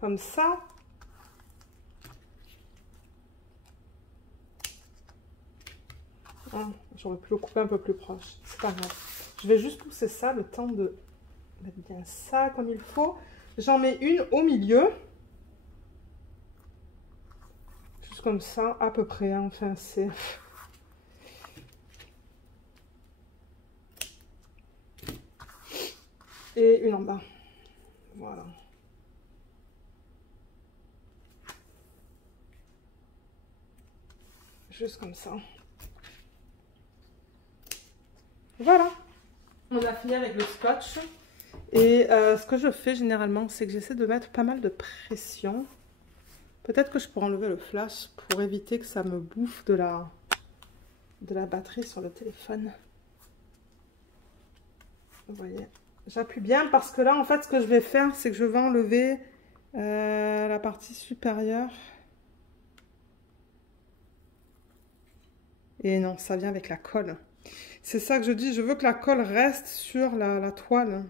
Comme ça. Ah, j'aurais pu le couper un peu plus proche. C'est pas grave. Je vais juste pousser ça le temps de mettre bien ça comme il faut. J'en mets une au milieu. Juste comme ça, à peu près. Hein. Enfin, c'est... Et une en bas. Voilà. Juste comme ça. Voilà. On a fini avec le scotch. Et ce que je fais généralement, c'est que j'essaie de mettre pas mal de pression. Peut-être que je pourrais enlever le flash pour éviter que ça me bouffe de la batterie sur le téléphone. Vous voyez, j'appuie bien parce que là, en fait, ce que je vais faire, c'est que je vais enlever la partie supérieure. Et non, ça vient avec la colle. C'est ça que je dis, je veux que la colle reste sur la toile.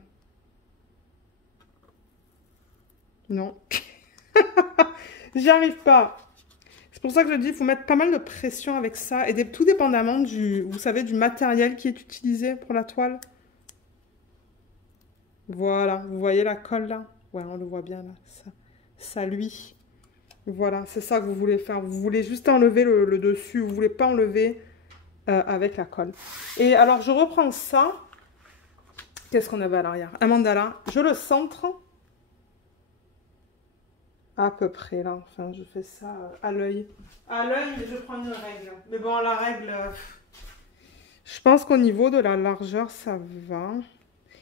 Non. J'y arrive pas. C'est pour ça que je dis, il faut mettre pas mal de pression avec ça. Et tout dépendamment vous savez, du matériel qui est utilisé pour la toile. Voilà, vous voyez la colle là? Ouais, on le voit bien là. Ça luit. Voilà, c'est ça que vous voulez faire. Vous voulez juste enlever le dessus. Vous voulez pas enlever avec la colle. Et alors, je reprends ça. Qu'est-ce qu'on avait à l'arrière? Un mandala. Je le centre. À peu près, là. Enfin, je fais ça à l'œil. À l'œil, mais je prends une règle. Mais bon, la règle... je pense qu'au niveau de la largeur, ça va.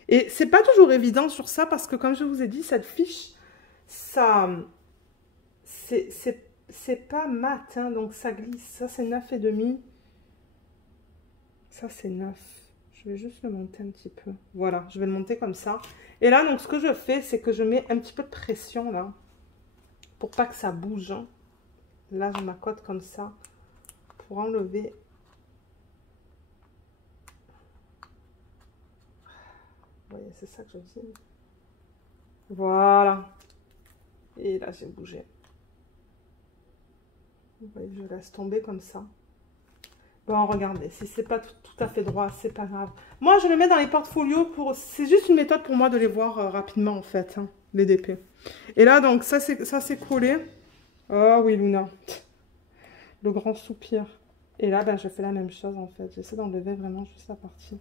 Et c'est pas toujours évident sur ça parce que, comme je vous ai dit, cette fiche, ça... C'est pas mat, hein, donc ça glisse. Ça, c'est 9,5. Ça, c'est 9. Je vais juste le monter un petit peu. Voilà, je vais le monter comme ça. Et là, donc, ce que je fais, c'est que je mets un petit peu de pression, là. Pour pas que ça bouge. Hein. Là, je m'accote comme ça. Pour enlever Vous voyez, c'est ça que je dis. Voilà. Et là, j'ai bougé. Vous voyez, je laisse tomber comme ça. Bon, regardez, si c'est pas tout à fait droit, c'est pas grave. Moi, je le mets dans les portfolios pour... C'est juste une méthode pour moi de les voir rapidement, en fait, hein, les DP. Et là, donc, ça c'est collé. Oh oui, Luna. Le grand soupir. Et là, ben, je fais la même chose, en fait. J'essaie d'enlever vraiment juste la partie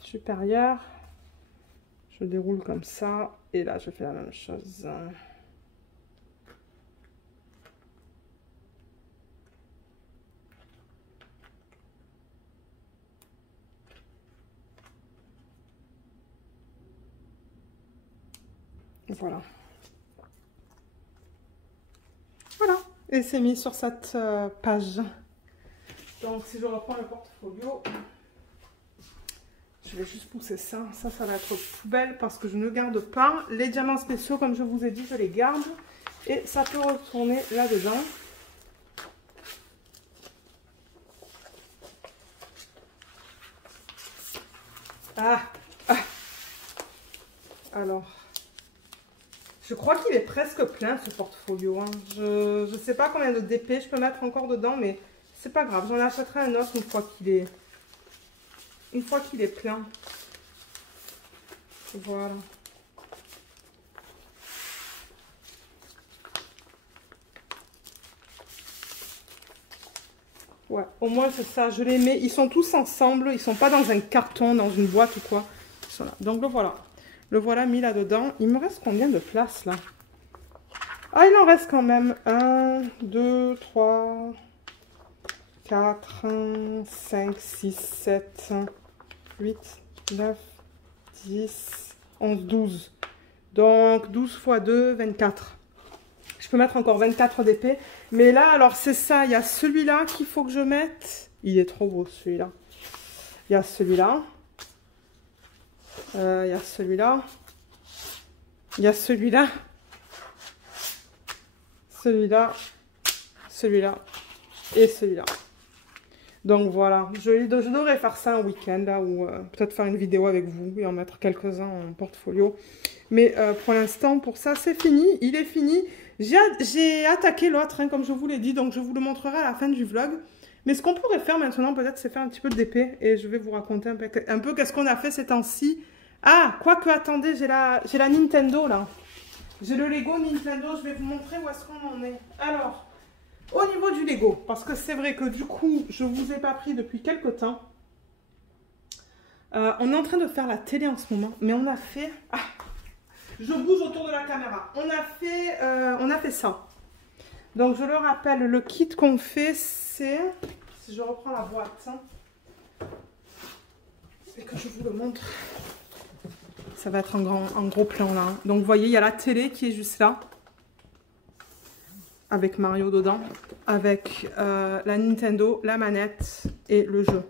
supérieure. Je déroule comme ça. Et là, je fais la même chose. Voilà. Voilà. Et c'est mis sur cette page. Donc, si je reprends le portfolio, je vais juste pousser ça. Ça va être poubelle parce que je ne garde pas. Les diamants spéciaux, comme je vous ai dit, je les garde. Et ça peut retourner là-dedans. Ah. Alors, je crois qu'il est presque plein ce portfolio. Hein. Je ne sais pas combien de DP je peux mettre encore dedans, mais c'est pas grave. J'en achèterai un autre une fois qu'il est plein. Voilà. Ouais, au moins c'est ça. Je les mets. Ils sont tous ensemble. Ils sont pas dans un carton, dans une boîte ou quoi. Ils sont là. Donc le voilà. Le voilà mis là-dedans. Il me reste combien de place là? Ah, il en reste quand même 1, 2, 3, 4, 5, 6, 7, 8, 9, 10, 11, 12. Donc 12 x 2, 24. Je peux mettre encore 24 DP. Mais là, alors c'est ça. Il y a celui-là qu'il faut que je mette. Il est trop beau celui-là. Il y a celui-là. Il y a celui-là. Il y a celui-là. Celui-là. Celui-là. Et celui-là. Donc voilà. Je devrais faire ça un week-end là. Ou peut-être faire une vidéo avec vous. Et en mettre quelques-uns en portfolio. Mais pour l'instant, pour ça, c'est fini. Il est fini. J'ai attaqué l'autre, hein, comme je vous l'ai dit. Donc je vous le montrerai à la fin du vlog. Mais ce qu'on pourrait faire maintenant, peut-être, c'est faire un petit peu de DP. Et je vais vous raconter un peu qu'est-ce qu'on a fait ces temps-ci. Ah, quoique, attendez, j'ai la Nintendo, là. J'ai le Lego Nintendo, je vais vous montrer où est-ce qu'on en est. Alors, au niveau du Lego, parce que c'est vrai que du coup, je ne vous ai pas pris depuis quelques temps. On est en train de faire la télé en ce moment, mais on a fait... Ah, je bouge autour de la caméra. On a fait ça. Donc, je le rappelle, le kit qu'on fait, c'est... Si je reprends la boîte, hein, et que je vous le montre... Ça va être un gros plan là. Donc vous voyez, il y a la télé qui est juste là. Avec Mario dedans. Avec la Nintendo, la manette et le jeu.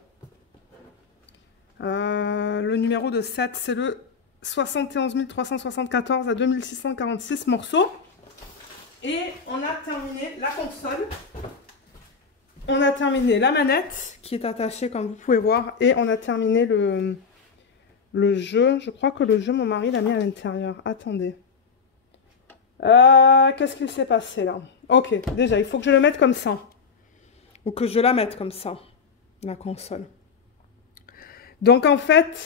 Le numéro de 7, c'est le 71 374 à 2646 morceaux. Et on a terminé la console. On a terminé la manette qui est attachée comme vous pouvez voir. Et on a terminé le jeu. Je crois que le jeu, mon mari l'a mis à l'intérieur. Attendez. Qu'est-ce qu'il s'est passé là? Ok, déjà, il faut que je le mette comme ça. Ou que je la mette comme ça. La console. Donc en fait,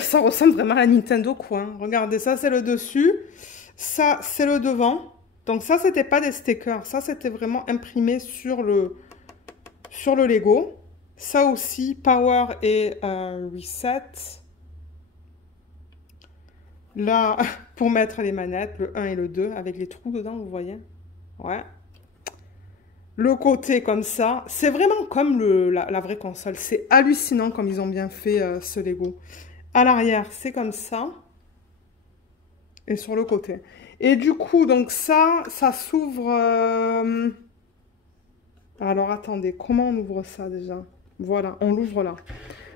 ça ressemble vraiment à la Nintendo quoi. Hein. Regardez, ça c'est le dessus. Ça c'est le devant. Donc ça, c'était pas des stickers. Ça, c'était vraiment imprimé sur le Lego. Ça aussi, Power et Reset. Là, pour mettre les manettes, le 1 et le 2, avec les trous dedans, vous voyez? Ouais. Le côté comme ça. C'est vraiment comme la vraie console. C'est hallucinant comme ils ont bien fait ce Lego. À l'arrière, c'est comme ça. Et sur le côté. Et du coup, donc ça s'ouvre... Alors, attendez, comment on ouvre ça déjà? Voilà, on l'ouvre là.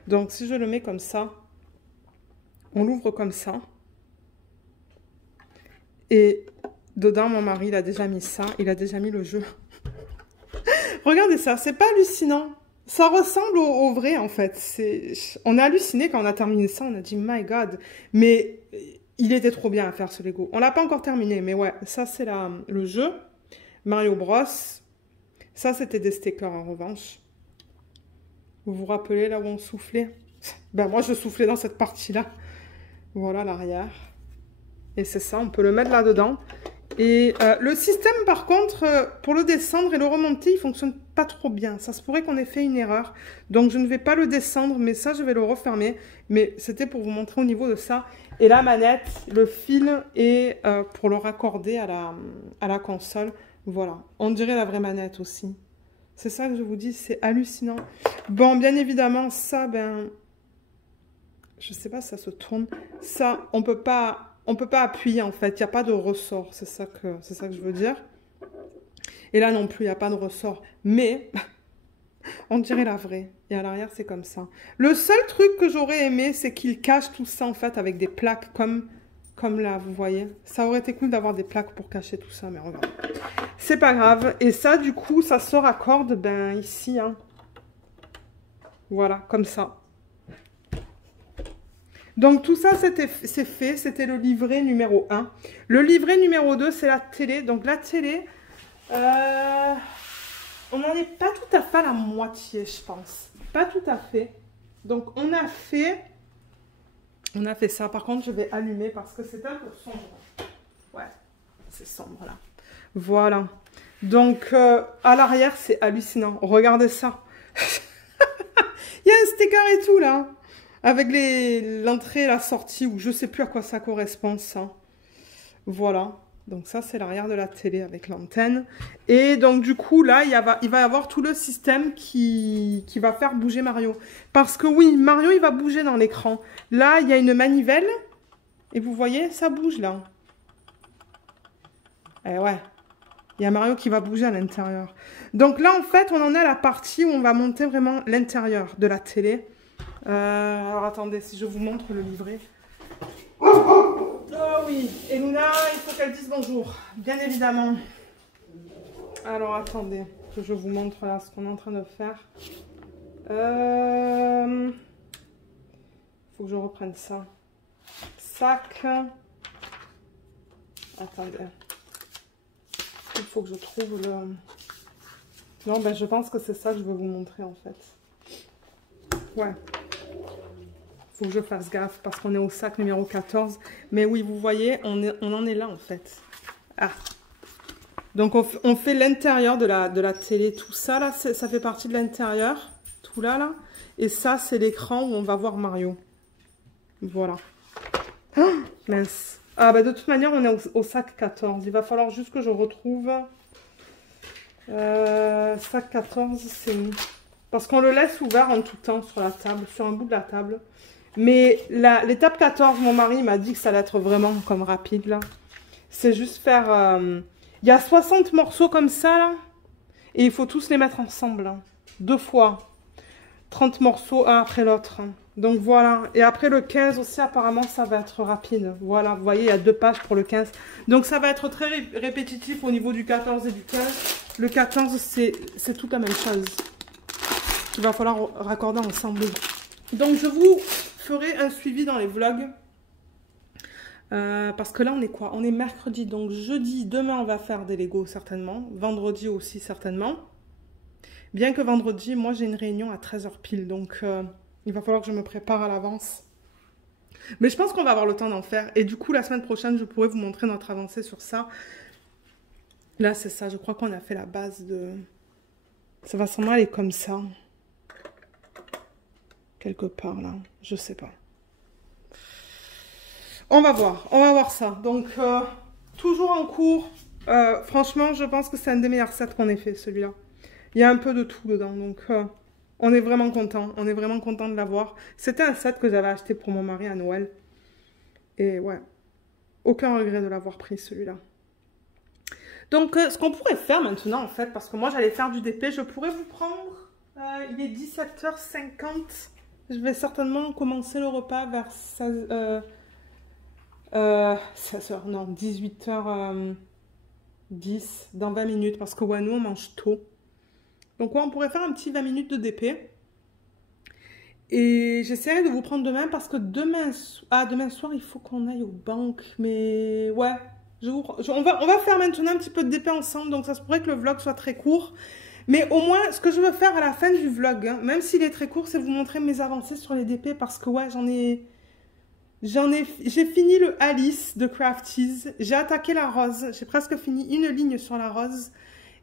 Donc, si je le mets comme ça, on l'ouvre comme ça. Et dedans, mon mari, il a déjà mis ça. Il a déjà mis le jeu. Regardez ça, c'est pas hallucinant. Ça ressemble au vrai, en fait. On a halluciné quand on a terminé ça. On a dit, my God. Mais il était trop bien à faire, ce Lego. On l'a pas encore terminé, mais ouais, ça, c'est le jeu. Mario Bros. Ça, c'était des stickers, en revanche. Vous vous rappelez, là où on soufflait? Ben, moi, je soufflais dans cette partie-là. Voilà l'arrière. Et c'est ça, on peut le mettre là-dedans. Et le système, par contre, pour le descendre et le remonter, il fonctionne pas trop bien. Ça se pourrait qu'on ait fait une erreur. Donc, je ne vais pas le descendre, mais ça, je vais le refermer. Mais c'était pour vous montrer au niveau de ça. Et la manette, le fil est pour le raccorder à la console. Voilà. On dirait la vraie manette aussi. C'est ça que je vous dis, c'est hallucinant. Bon, bien évidemment, ça, ben... Je sais pas si ça se tourne. Ça, on peut pas appuyer en fait. Il n'y a pas de ressort. C'est ça que je veux dire. Et là non plus, il n'y a pas de ressort. Mais on dirait la vraie. Et à l'arrière, c'est comme ça. Le seul truc que j'aurais aimé, c'est qu'il cache tout ça en fait avec des plaques comme là, vous voyez. Ça aurait été cool d'avoir des plaques pour cacher tout ça, mais regarde. C'est pas grave. Et ça, du coup, ça se raccorde ben ici. Hein. Voilà, comme ça. Donc tout ça, c'est fait. C'était le livret numéro 1. Le livret numéro 2, c'est la télé. Donc la télé, on n'en est pas tout à fait à la moitié, je pense. Pas tout à fait. Donc on a fait ça. Par contre, je vais allumer parce que c'est un peu sombre. Ouais, c'est sombre là. Voilà. Donc à l'arrière, c'est hallucinant. Regardez ça. Il y a un sticker et tout là. Avec l'entrée et la sortie, ou je sais plus à quoi ça correspond, ça. Voilà. Donc ça, c'est l'arrière de la télé avec l'antenne. Et donc du coup, là, il va y avoir tout le système qui va faire bouger Mario. Parce que oui, Mario, il va bouger dans l'écran. Là, il y a une manivelle. Et vous voyez, ça bouge là. Eh ouais. Il y a Mario qui va bouger à l'intérieur. Donc là, en fait, on en est à la partie où on va monter vraiment l'intérieur de la télé. Alors attendez, si je vous montre le livret. Oh oui, et Luna, il faut qu'elle dise bonjour, bien évidemment. Alors attendez, que je vous montre là ce qu'on est en train de faire. Faut que je reprenne ça. Sac. Attendez. Il faut que je trouve le... Non, ben je pense que c'est ça que je veux vous montrer en fait. Ouais. Faut que je fasse gaffe parce qu'on est au sac numéro 14. Mais oui, vous voyez, on en est là en fait. Ah. Donc on fait l'intérieur de la télé. Tout ça là, ça fait partie de l'intérieur. Tout là là. Et ça, c'est l'écran où on va voir Mario. Voilà. Ah, mince. Ah bah de toute manière, on est au sac 14. Il va falloir juste que je retrouve... sac 14, c'est où? Parce qu'on le laisse ouvert en tout temps sur la table, sur un bout de la table. Mais l'étape 14, mon mari m'a dit que ça allait être vraiment comme rapide, là. C'est juste faire... Il y a 60 morceaux comme ça, là. Et il faut tous les mettre ensemble. Hein. 2 fois. 30 morceaux, un après l'autre. Hein. Donc, voilà. Et après, le 15 aussi, apparemment, ça va être rapide. Voilà, vous voyez, il y a 2 pages pour le 15. Donc, ça va être très répétitif au niveau du 14 et du 15. Le 14, c'est toute la même chose. Il va falloir raccorder ensemble. Donc, je vous ferai un suivi dans les vlogs. Parce que là, on est quoi? On est mercredi. Donc, jeudi, demain, on va faire des Lego, certainement. Vendredi aussi, certainement. Bien que vendredi, moi, j'ai une réunion à 13 h pile. Donc, il va falloir que je me prépare à l'avance. Mais je pense qu'on va avoir le temps d'en faire. Et du coup, la semaine prochaine, je pourrai vous montrer notre avancée sur ça. Là, c'est ça. Je crois qu'on a fait la base de... Ça va sûrement aller comme ça. Quelque part, là. Je sais pas. On va voir ça. Donc, toujours en cours. Franchement, je pense que c'est un des meilleurs sets qu'on ait fait, celui-là. Il y a un peu de tout dedans. Donc, on est vraiment content. On est vraiment content de l'avoir. C'était un set que j'avais acheté pour mon mari à Noël. Et ouais, aucun regret de l'avoir pris, celui-là. Donc, ce qu'on pourrait faire maintenant, en fait, parce que moi, j'allais faire du DP, je pourrais vous prendre... il est 17 h 50. Je vais certainement commencer le repas vers 16 h, non, 18 h 10, dans 20 minutes, parce que ouais, nous, on mange tôt. Donc ouais, on pourrait faire un petit 20 minutes de DP. Et j'essaierai de vous prendre demain parce que demain soir, il faut qu'on aille aux banques. Mais ouais, on va faire maintenant un petit peu de DP ensemble. Donc ça se pourrait que le vlog soit très court. Mais au moins, ce que je veux faire à la fin du vlog, hein, même s'il est très court, c'est vous montrer mes avancées sur les DP. Parce que ouais, j'ai fini le Alice de Crafties. J'ai attaqué la rose. J'ai presque fini une ligne sur la rose.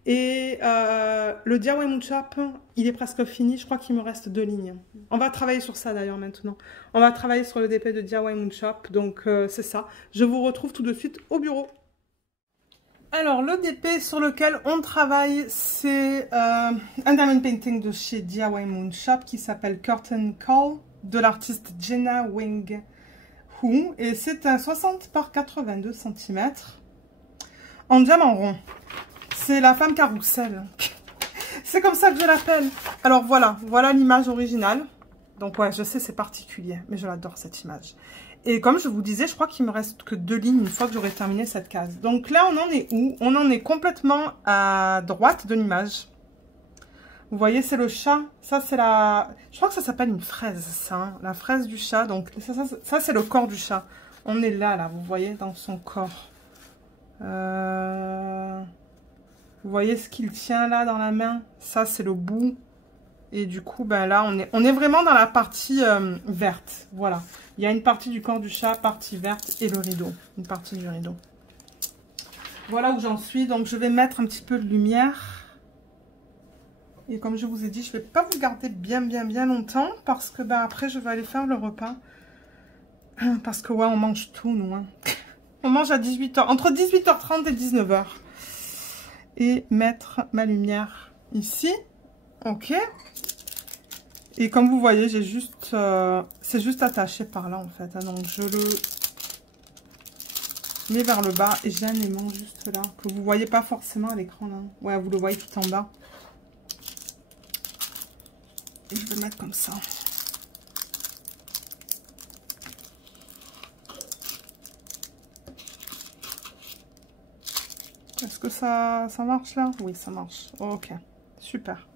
Et le DIY Moon Shop, il est presque fini. Je crois qu'il me reste 2 lignes. On va travailler sur ça d'ailleurs maintenant. On va travailler sur le DP de DIY Moon Shop. Donc c'est ça. Je vous retrouve tout de suite au bureau. Alors le DP sur lequel on travaille, c'est un diamond painting de chez DIY Moon Shop qui s'appelle Curtain Call de l'artiste Jenna Wing Hu. Et c'est un 60 par 82 cm en diamant rond. C'est la femme carrousel. C'est comme ça que je l'appelle. Alors voilà l'image originale. Donc ouais, je sais, c'est particulier, mais je l'adore cette image. Et comme je vous disais, je crois qu'il me reste que 2 lignes une fois que j'aurai terminé cette case. Donc là, on en est où? On en est complètement à droite de l'image. Vous voyez, c'est le chat. Ça, c'est la... Je crois que ça s'appelle une fraise, ça. Hein, la fraise du chat. Donc ça c'est le corps du chat. On est là, vous voyez, dans son corps. Vous voyez ce qu'il tient là dans la main? Ça, c'est le bout. Et du coup, ben là, on est vraiment dans la partie verte. Voilà. Il y a une partie du corps du chat, partie verte et le rideau. Une partie du rideau. Voilà où j'en suis. Donc, je vais mettre un petit peu de lumière. Et comme je vous ai dit, je ne vais pas vous garder bien longtemps. Parce que ben, après, je vais aller faire le repas. Parce que ouais, on mange tout, nous. Hein. On mange à 18h. Entre 18h30 et 19h. Et mettre ma lumière ici. Ok. Et comme vous voyez, j'ai juste... c'est juste attaché par là, en fait. Hein, donc, je le mets vers le bas. Et j'ai un aimant juste là. Que vous ne voyez pas forcément à l'écran, là. Ouais, vous le voyez tout en bas. Et je vais le mettre comme ça. Est-ce que ça marche là? Oui, ça marche. Ok, super.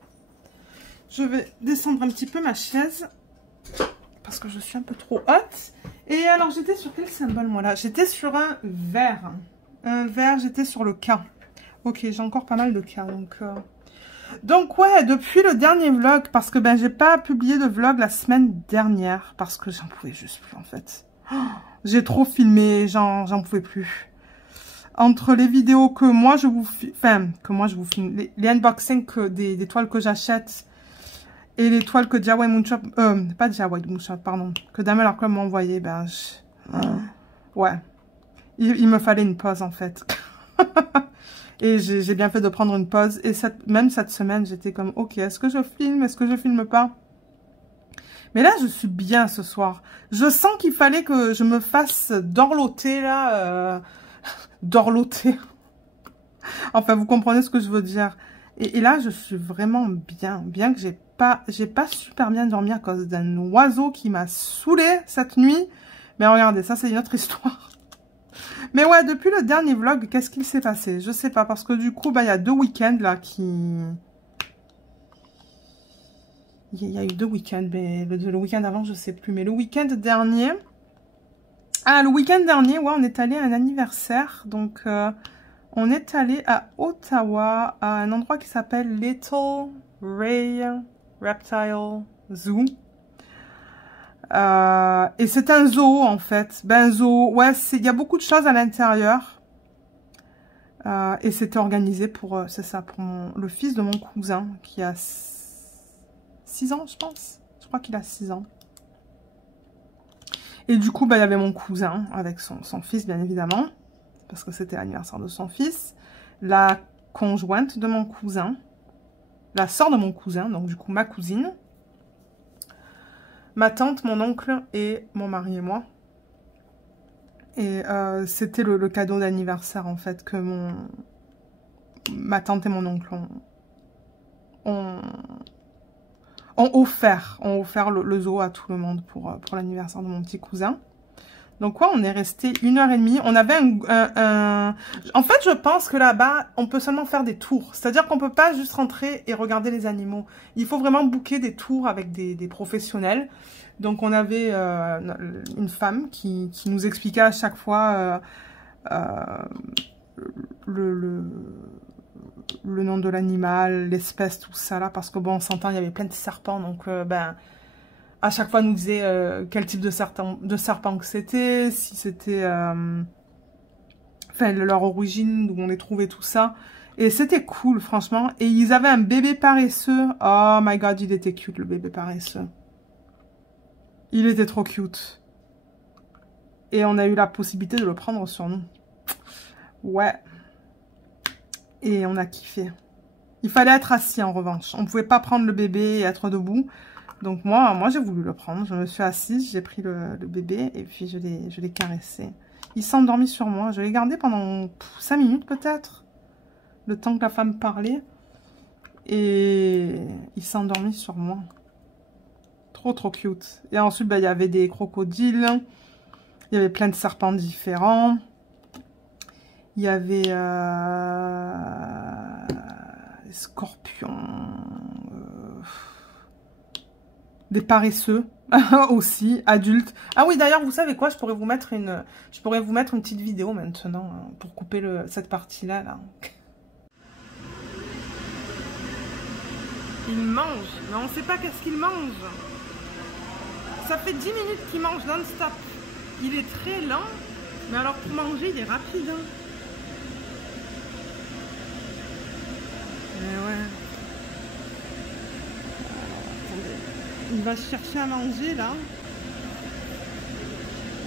Je vais descendre un petit peu ma chaise parce que je suis un peu trop haute. Et alors, j'étais sur quel symbole, moi, là? J'étais sur un vert. Un vert, j'étais sur le K. Ok, j'ai encore pas mal de K. Donc, ouais, depuis le dernier vlog, parce que ben j'ai pas publié de vlog la semaine dernière, parce que j'en pouvais juste plus, en fait. Oh, j'ai trop filmé, j'en pouvais plus. Entre les vidéos que moi je vous filme, les unboxings des toiles que j'achète et les toiles que DIY Moon Shop, pas DIY Moon Shop, pardon, que Damel Arcom m'a envoyé, ben, ouais, il me fallait une pause en fait. Et j'ai bien fait de prendre une pause. Et même cette semaine, j'étais comme, ok, est-ce que je filme, est-ce que je filme pas? Mais là, je suis bien ce soir. Je sens qu'il fallait que je me fasse dorloter là. Dorloter. Enfin, vous comprenez ce que je veux dire. Et là, je suis vraiment bien. Bien que j'ai pas super bien dormi à cause d'un oiseau qui m'a saoulée cette nuit. Mais regardez, ça, c'est une autre histoire. Mais ouais, depuis le dernier vlog, qu'est-ce qu'il s'est passé? Je sais pas, parce que du coup, bah, il y a 2 week-ends là qui... Il y a eu 2 week-ends, mais le week-end avant, je sais plus. Mais le week-end dernier... Ah, le week-end dernier, ouais, on est allé à un anniversaire. Donc, on est allé à Ottawa, à un endroit qui s'appelle Little Ray Reptile Zoo. Et c'est un zoo, en fait. Ben, un zoo, ouais, il y a beaucoup de choses à l'intérieur. Et c'était organisé pour, c'est ça, pour le fils de mon cousin, qui a 6 ans, je pense. Je crois qu'il a 6 ans. Et du coup, bah, il y avait mon cousin avec son fils, bien évidemment. Parce que c'était l'anniversaire de son fils. La conjointe de mon cousin. La sœur de mon cousin, donc du coup, ma cousine. Ma tante, mon oncle et mon mari et moi. Et c'était le cadeau d'anniversaire, en fait, que ma tante et mon oncle ont offert le zoo à tout le monde pour l'anniversaire de mon petit cousin. Donc ouais, on est resté 1h30. On avait En fait, je pense que là-bas, on peut seulement faire des tours. C'est-à-dire qu'on peut pas juste rentrer et regarder les animaux. Il faut vraiment booker des tours avec des professionnels. Donc on avait une femme qui nous expliquait à chaque fois le nom de l'animal, l'espèce, tout ça là. Parce que bon, on s'entend, il y avait plein de serpents. Donc ben... à chaque fois, nous disait quel type de serpent que c'était, si c'était enfin, leur origine, d'où on les trouvait, tout ça. Et c'était cool, franchement. Et ils avaient un bébé paresseux. Oh my god, il était cute, le bébé paresseux. Il était trop cute. Et on a eu la possibilité de le prendre sur nous. Ouais. Et on a kiffé. Il fallait être assis, en revanche. On ne pouvait pas prendre le bébé et être debout. Donc moi j'ai voulu le prendre. Je me suis assise, j'ai pris le bébé et puis je l'ai caressé. Il s'est endormi sur moi. Je l'ai gardé pendant 5 minutes peut-être. Le temps que la femme parlait. Et il s'est endormi sur moi. Trop cute. Et ensuite, bah, il y avait des crocodiles. Il y avait plein de serpents différents. Il y avait des scorpions. Des paresseux aussi, adultes. Ah oui, d'ailleurs, vous savez quoi? Je pourrais vous mettre une petite vidéo maintenant hein, pour couper cette partie-là. Là. Il mange, mais on ne sait pas qu'est-ce qu'il mange. Ça fait 10 minutes qu'il mange non-stop. Il est très lent, mais alors pour manger, il est rapide. Hein. Mais ouais. Il va chercher à manger là.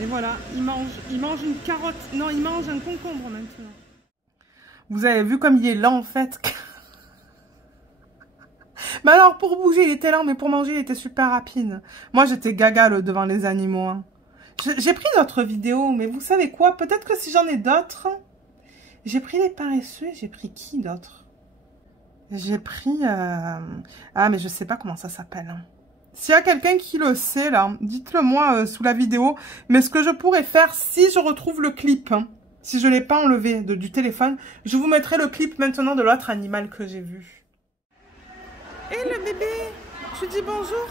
Et voilà, il mange une carotte. Non, il mange un concombre maintenant. Vous avez vu comme il est lent en fait. Mais alors pour bouger il était lent, mais pour manger il était super rapide. Moi j'étais gaga devant les animaux. Hein. J'ai pris d'autres vidéos, mais vous savez quoi? Peut-être que si j'en ai d'autres. J'ai pris les paresseux, j'ai pris qui d'autre? J'ai pris... Ah mais je sais pas comment ça s'appelle. Hein. S'il y a quelqu'un qui le sait, là, dites-le moi sous la vidéo. Mais ce que je pourrais faire, si je retrouve le clip, hein, si je ne l'ai pas enlevé du téléphone, je vous mettrai le clip maintenant de l'autre animal que j'ai vu. Et le bébé, tu dis bonjour?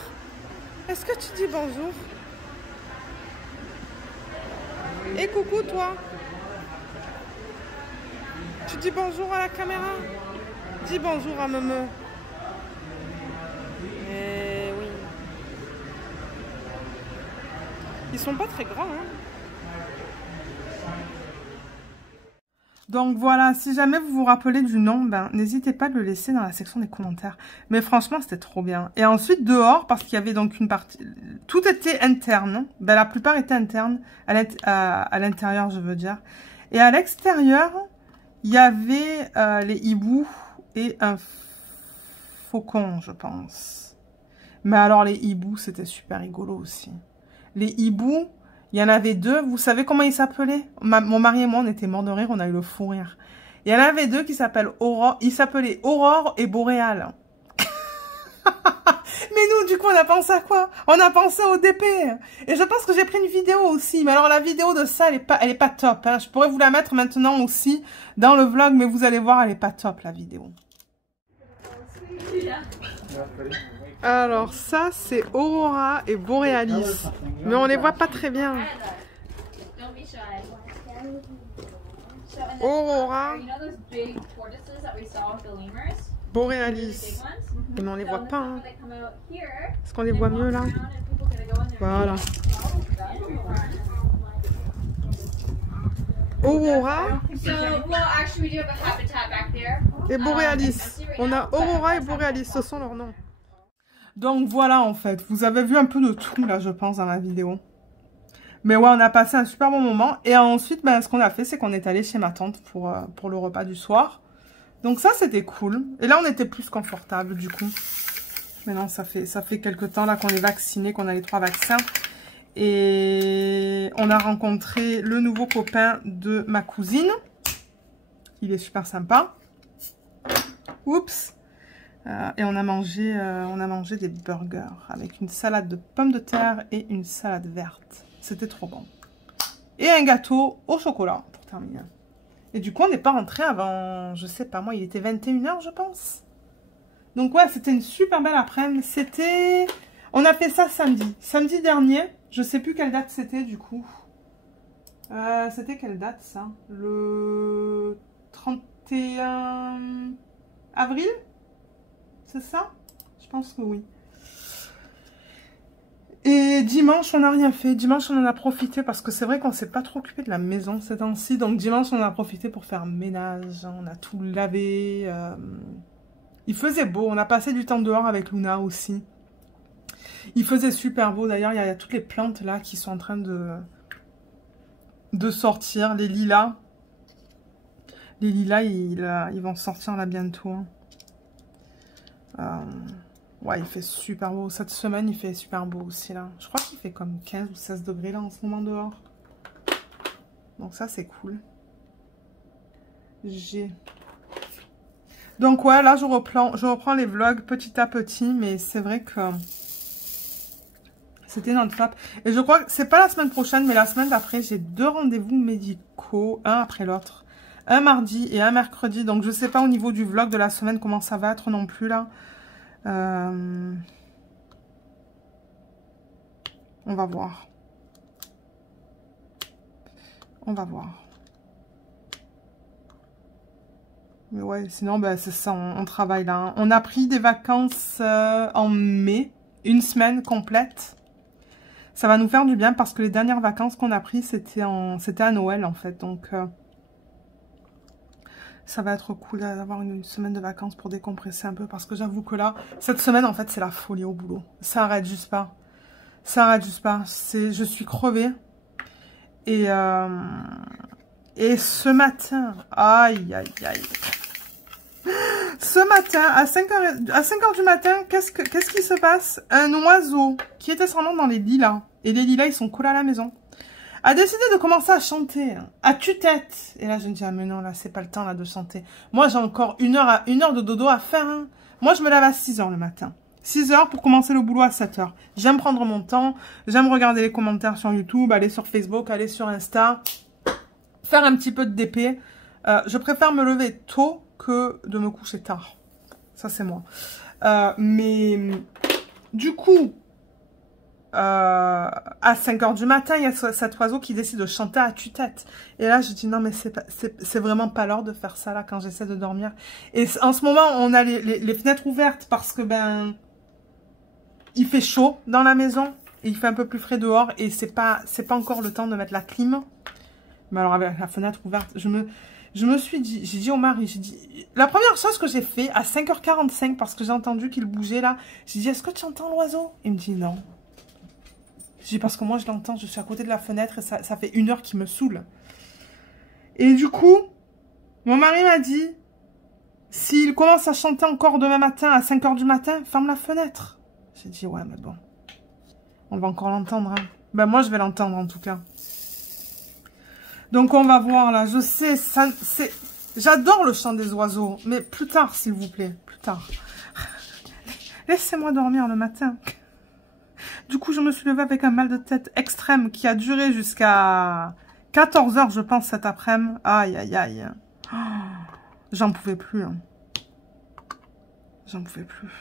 Est-ce que tu dis bonjour? Et coucou toi? Tu dis bonjour à la caméra? Dis bonjour à Meme. Ils sont pas très grands, hein. Donc voilà, si jamais vous vous rappelez du nom, ben n'hésitez pas à le laisser dans la section des commentaires. Mais franchement, c'était trop bien. Et ensuite, dehors, parce qu'il y avait donc une partie... Tout était interne. Ben, la plupart étaient internes. À l'intérieur, je veux dire. Et à l'extérieur, il y avait les hiboux et un faucon, je pense. Mais alors, les hiboux, c'était super rigolo aussi. Les hiboux, il y en avait 2. Vous savez comment ils s'appelaient? Mon mari et moi, on était morts de rire. On a eu le fou rire. Il y en avait 2 qui s'appellent Aurore. Ils s'appelaient Aurore et Boréal. Mais nous, du coup, on a pensé à quoi? On a pensé au DP. Et je pense que j'ai pris une vidéo aussi. Mais alors, la vidéo de ça, elle est pas top. Hein. Je pourrais vous la mettre maintenant aussi dans le vlog. Mais vous allez voir, elle est pas top, la vidéo. Alors ça c'est Aurora et Borealis, mais on les voit pas très bien. Aurora, Borealis, mais on les voit pas. Hein. Est-ce qu'on les voit mieux là? Voilà. Aurora et Borealis. On a Aurora et Borealis, ce sont leurs noms. Donc voilà en fait, vous avez vu un peu de tout là je pense dans la vidéo. Mais ouais, on a passé un super bon moment. Et ensuite, ben, ce qu'on a fait, c'est qu'on est allé chez ma tante pour le repas du soir. Donc ça, c'était cool. Et là, on était plus confortable du coup. Maintenant, ça fait quelques temps là qu'on est vaccinés, qu'on a les 3 vaccins. Et on a rencontré le nouveau copain de ma cousine. Il est super sympa. Oups. Et on a mangé des burgers avec une salade de pommes de terre et une salade verte. C'était trop bon. et un gâteau au chocolat pour terminer. Et du coup, on n'est pas rentré avant, je sais pas moi, il était 21h, je pense. Donc ouais, c'était une super belle après-midi. C'était... On a fait ça samedi. Samedi dernier. Je sais plus quelle date c'était du coup. C'était quelle date ça? Le 31 avril? C'est ça? Je pense que oui. Et dimanche, on n'a rien fait. Dimanche, on en a profité parce que c'est vrai qu'on s'est pas trop occupé de la maison ces temps-ci. Donc dimanche, on a profité pour faire ménage. On a tout lavé. Il faisait beau. On a passé du temps dehors avec Luna aussi. Il faisait super beau. D'ailleurs, il y a toutes les plantes là qui sont en train de sortir. Les lilas. Les lilas, ils vont sortir là bientôt. Ouais, il fait super beau. Cette semaine, il fait super beau aussi là. Je crois qu'il fait comme 15 ou 16 degrés là en ce moment dehors. Donc ça, c'est cool. Donc ouais, là, je reprends les vlogs petit à petit. Mais c'est vrai que... C'était non-stop. Et je crois que c'est pas la semaine prochaine, mais la semaine d'après, j'ai 2 rendez-vous médicaux, un après l'autre. Un mardi et un mercredi. Donc je sais pas au niveau du vlog de la semaine comment ça va être non plus là. On va voir. On va voir. Mais ouais, sinon, ben, c'est ça, on travaille là. On a pris des vacances en mai, une semaine complète. Ça va nous faire du bien parce que les dernières vacances qu'on a prises, c'était à Noël en fait. Donc, ça va être cool d'avoir une semaine de vacances pour décompresser un peu. Parce que j'avoue que là, cette semaine, en fait, c'est la folie au boulot. Ça arrête juste pas. Ça arrête juste pas. Je suis crevée. Et ce matin, aïe, aïe, aïe. Ce matin, à 5h du matin, qu'est-ce qui se passe? Un oiseau qui était sans nom dans les lilas, et les lilas, ils sont collés à la maison, a décidé de commencer à chanter, à tue-tête. Et là, je me dis, ah mais non, là, c'est pas le temps là de chanter. Moi, j'ai encore une heure de dodo à faire. Hein. Moi, je me lève à 6h le matin. 6h pour commencer le boulot à 7h. J'aime prendre mon temps, j'aime regarder les commentaires sur YouTube, aller sur Facebook, aller sur Insta, faire un petit peu de DP. Je préfère me lever tôt que de me coucher tard. Ça, c'est moi. Mais du coup, à 5h du matin, il y a cet oiseau qui décide de chanter à tue-tête. Et là, je dis non, mais c'est vraiment pas l'heure de faire ça là quand j'essaie de dormir. Et en ce moment, on a les fenêtres ouvertes parce que ben il fait chaud dans la maison et il fait un peu plus frais dehors et c'est pas encore le temps de mettre la clim. Mais alors avec la fenêtre ouverte, je me suis dit, j'ai dit au mari, j'ai dit, la première chose que j'ai fait à 5h45 parce que j'ai entendu qu'il bougeait là, j'ai dit, est-ce que tu entends l'oiseau? Il me dit non. J'ai dit, parce que moi je l'entends, je suis à côté de la fenêtre et ça fait 1 heure qu'il me saoule. Et du coup, mon mari m'a dit, s'il commence à chanter encore demain matin à 5h du matin, ferme la fenêtre. J'ai dit, ouais, mais bon, on va encore l'entendre. Hein. Ben moi je vais l'entendre en tout cas. Donc on va voir là, je sais, j'adore le chant des oiseaux, mais plus tard s'il vous plaît, plus tard. Laissez-moi dormir le matin. Du coup je me suis levée avec un mal de tête extrême qui a duré jusqu'à 14h je pense cet après-midi. Aïe aïe aïe. Oh, j'en pouvais plus. Hein. J'en pouvais plus.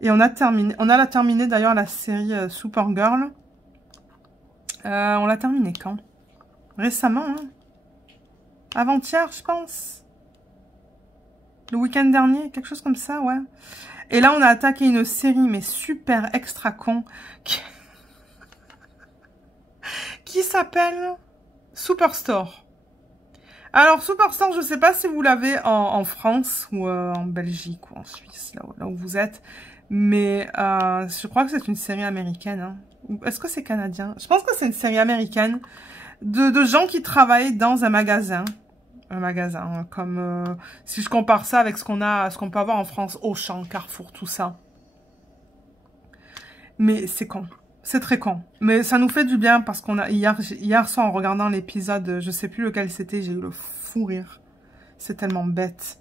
Et on a terminé d'ailleurs la série Supergirl. On l'a terminé quand? Récemment, hein? Avant-hier, je pense. Le week-end dernier, quelque chose comme ça, ouais. Et là, on a attaqué une série, mais super extra con, qui s'appelle Superstore. Alors, Superstore, je sais pas si vous l'avez en France ou en Belgique ou en Suisse, là où vous êtes. Mais je crois que c'est une série américaine, hein. Est-ce que c'est canadien? Je pense que c'est une série américaine de gens qui travaillent dans un magasin. Un magasin, comme si je compare ça avec ce qu'on peut avoir en France, Auchan, Carrefour, tout ça. Mais c'est con. C'est très con. Mais ça nous fait du bien parce qu'on a hier soir en regardant l'épisode, je sais plus lequel c'était, j'ai eu le fou rire. C'est tellement bête.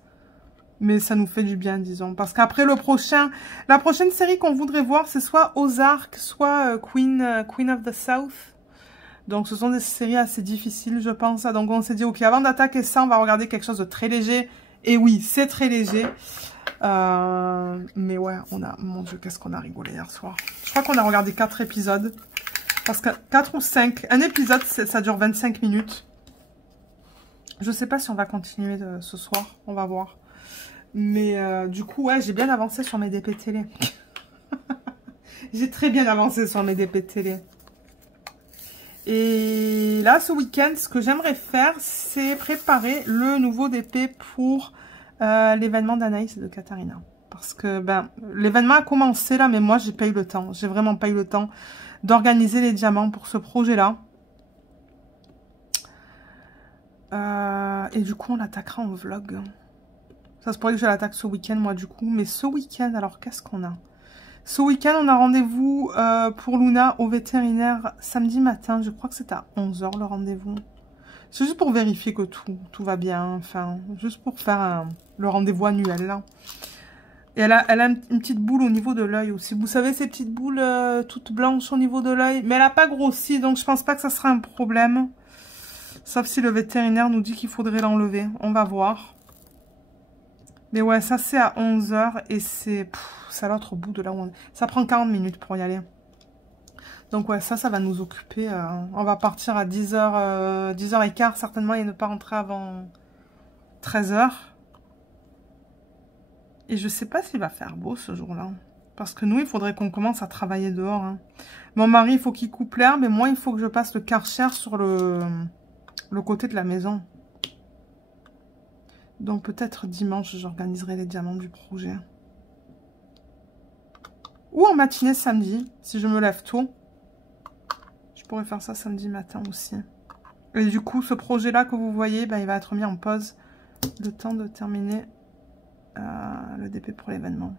Mais ça nous fait du bien, disons. Parce qu'après la prochaine série qu'on voudrait voir, c'est soit Ozark, soit Queen of the South. Donc ce sont des séries assez difficiles, je pense. Donc on s'est dit, ok, avant d'attaquer ça, on va regarder quelque chose de très léger. Et oui, c'est très léger. Mais ouais, mon Dieu, qu'est-ce qu'on a rigolé hier soir. Je crois qu'on a regardé 4 épisodes. Parce que 4 ou 5, un épisode, ça dure 25 minutes. Je sais pas si on va continuer ce soir, on va voir. Mais du coup, ouais, j'ai bien avancé sur mes DP télé. J'ai très bien avancé sur mes DP télé. Et là, ce week-end, ce que j'aimerais faire, c'est préparer le nouveau DP pour l'événement d'Anaïs et de Katharina. Parce que ben, l'événement a commencé là, mais moi, j'ai pas eu le temps. J'ai vraiment pas eu le temps d'organiser les diamants pour ce projet-là. Et du coup, on l'attaquera en vlog. Ça se pourrait que je l'attaque ce week-end, moi, du coup. Mais ce week-end, alors, qu'est-ce qu'on a? Ce week-end, on a rendez-vous pour Luna au vétérinaire samedi matin. Je crois que c'est à 11 h le rendez-vous. C'est juste pour vérifier que tout va bien. Enfin, juste pour faire le rendez-vous annuel, là. Et elle a une petite boule au niveau de l'œil aussi. Vous savez, ces petites boules toutes blanches au niveau de l'œil. Mais elle n'a pas grossi, donc je pense pas que ça sera un problème. Sauf si le vétérinaire nous dit qu'il faudrait l'enlever. On va voir. Mais ouais, ça c'est à 11 h et c'est à l'autre bout de là où on est. Ça prend 40 minutes pour y aller. Donc ouais, ça va nous occuper. On va partir à 10 h, 10 h 15 certainement et ne pas rentrer avant 13 h. Et je sais pas s'il va faire beau ce jour-là. Parce que nous, il faudrait qu'on commence à travailler dehors. Hein. Mon mari, il faut qu'il coupe l'herbe et moi, il faut que je passe le Karcher sur le côté de la maison. Donc peut-être dimanche, j'organiserai les diamants du projet. Ou en matinée samedi, si je me lève tôt. Je pourrais faire ça samedi matin aussi. Et du coup, ce projet-là que vous voyez, ben, il va être mis en pause. Le temps de terminer le DP pour l'événement.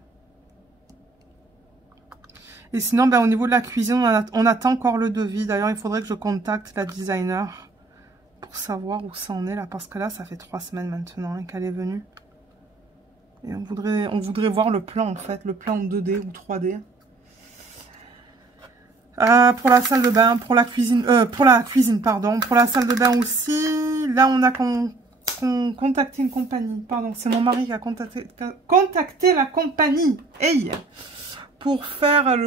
Et sinon, ben, au niveau de la cuisine, on attend encore le devis. D'ailleurs, il faudrait que je contacte la designer pour savoir où ça en est là. Parce que là, ça fait 3 semaines maintenant hein, qu'elle est venue. Et on voudrait voir le plan en fait. Le plan en 2D ou 3D. Pour la salle de bain, pour la cuisine, pardon. Pour la salle de bain aussi. Là, on a contacté une compagnie. Pardon, c'est mon mari qui a contacté la compagnie. Hey! Pour faire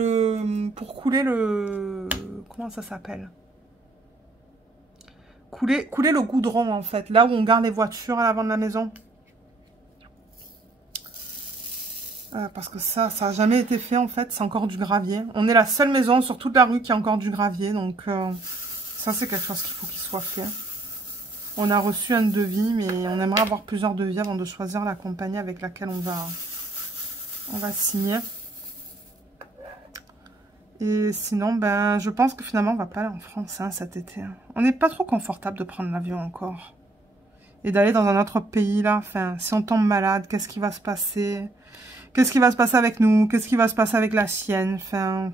pour couler le... Comment ça s'appelle? Couler le goudron, en fait. Là où on garde les voitures à l'avant de la maison. Parce que ça n'a jamais été fait, en fait. C'est encore du gravier. On est la seule maison sur toute la rue qui a encore du gravier. Donc, ça, c'est quelque chose qu'il faut qu'il soit fait. On a reçu un devis, mais on aimerait avoir plusieurs devis avant de choisir la compagnie avec laquelle on va signer. Et sinon, ben, je pense que finalement, on va pas aller en France hein, cet été. On n'est pas trop confortable de prendre l'avion encore. Et d'aller dans un autre pays, là. Enfin, si on tombe malade, qu'est-ce qui va se passer? Qu'est-ce qui va se passer avec nous? Qu'est-ce qui va se passer avec la sienne? Enfin,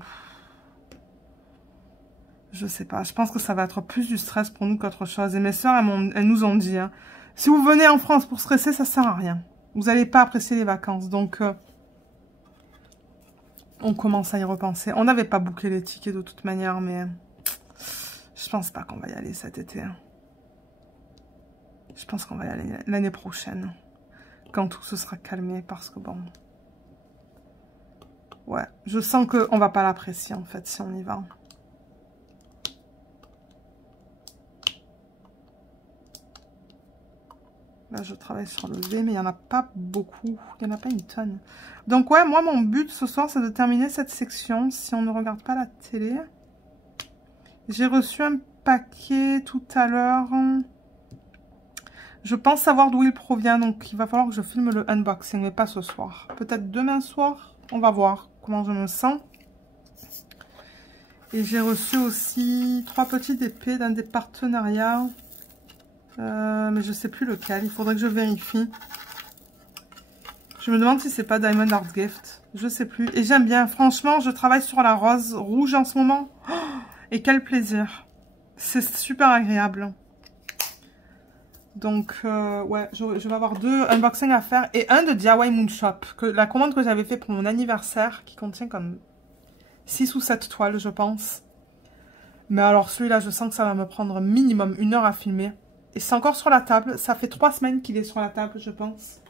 je sais pas. Je pense que ça va être plus du stress pour nous qu'autre chose. Et mes soeurs, elles nous ont dit, hein, si vous venez en France pour stresser, ça sert à rien. Vous n'allez pas apprécier les vacances. Donc... on commence à y repenser. On n'avait pas booké les tickets de toute manière, mais je pense pas qu'on va y aller cet été. Je pense qu'on va y aller l'année prochaine. Quand tout se sera calmé, parce que bon... Ouais, je sens qu'on va pas l'apprécier en fait, si on y va. Là, je travaille sur le V, mais il n'y en a pas beaucoup. Il n'y en a pas une tonne. Donc, ouais, moi, mon but ce soir, c'est de terminer cette section. Si on ne regarde pas la télé. J'ai reçu un paquet tout à l'heure. Je pense savoir d'où il provient. Donc, il va falloir que je filme le unboxing, mais pas ce soir. Peut-être demain soir. On va voir comment je me sens. Et j'ai reçu aussi 3 petites épées dans des partenariats. Mais je sais plus lequel, il faudrait que je vérifie. Je me demande si c'est pas Diamond Art Gift, je sais plus. Et j'aime bien, franchement, je travaille sur la rose rouge en ce moment. Oh, et quel plaisir. C'est super agréable. Donc, ouais, je vais avoir 2 unboxings à faire. Et un de DIY Moon Shop, la commande que j'avais fait pour mon anniversaire, qui contient comme 6 ou 7 toiles, je pense. Mais alors celui-là, je sens que ça va me prendre minimum 1 heure à filmer. Et c'est encore sur la table. Ça fait 3 semaines qu'il est sur la table, je pense.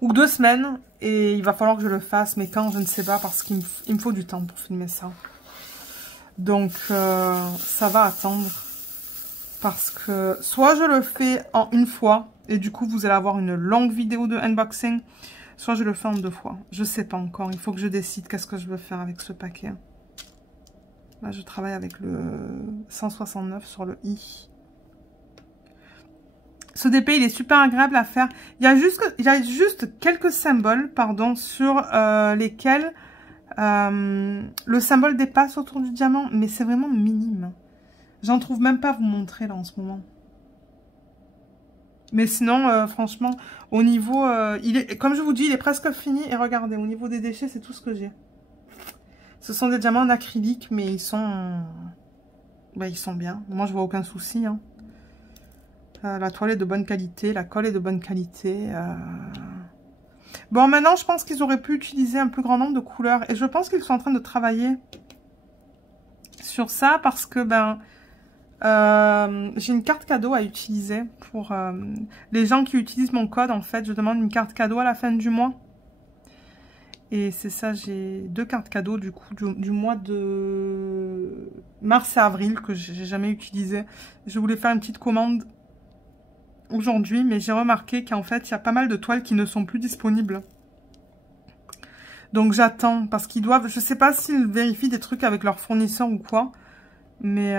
Ou 2 semaines. Et il va falloir que je le fasse. Mais quand, je ne sais pas. Parce qu'il me faut du temps pour filmer ça. Donc, ça va attendre. Parce que soit je le fais en 1 fois. Et du coup, vous allez avoir une longue vidéo de unboxing. Soit je le fais en 2 fois. Je sais pas encore. Il faut que je décide qu'est-ce que je veux faire avec ce paquet. Là, je travaille avec le 169 sur le i. Ce DP, il est super agréable à faire. Il y a juste quelques symboles, pardon, sur lesquels le symbole dépasse autour du diamant. Mais c'est vraiment minime. J'en trouve même pas à vous montrer là en ce moment. Mais sinon, franchement, au niveau... comme je vous dis, il est presque fini. Et regardez, au niveau des déchets, c'est tout ce que j'ai. Ce sont des diamants en acrylique, mais ils sont bien. Moi, je vois aucun souci. Hein. La toile est de bonne qualité, la colle est de bonne qualité. Bon, maintenant, je pense qu'ils auraient pu utiliser un plus grand nombre de couleurs. Et je pense qu'ils sont en train de travailler sur ça parce que, j'ai une carte cadeau à utiliser pour les gens qui utilisent mon code. En fait, je demande une carte cadeau à la fin du mois. Et c'est ça, j'ai 2 cartes cadeaux du coup du mois de mars et avril que j'ai jamais utilisé. Je voulais faire une petite commande aujourd'hui, mais j'ai remarqué qu'en fait, il y a pas mal de toiles qui ne sont plus disponibles. Donc j'attends, parce qu'ils doivent... Je sais pas s'ils vérifient des trucs avec leurs fournisseurs ou quoi, mais...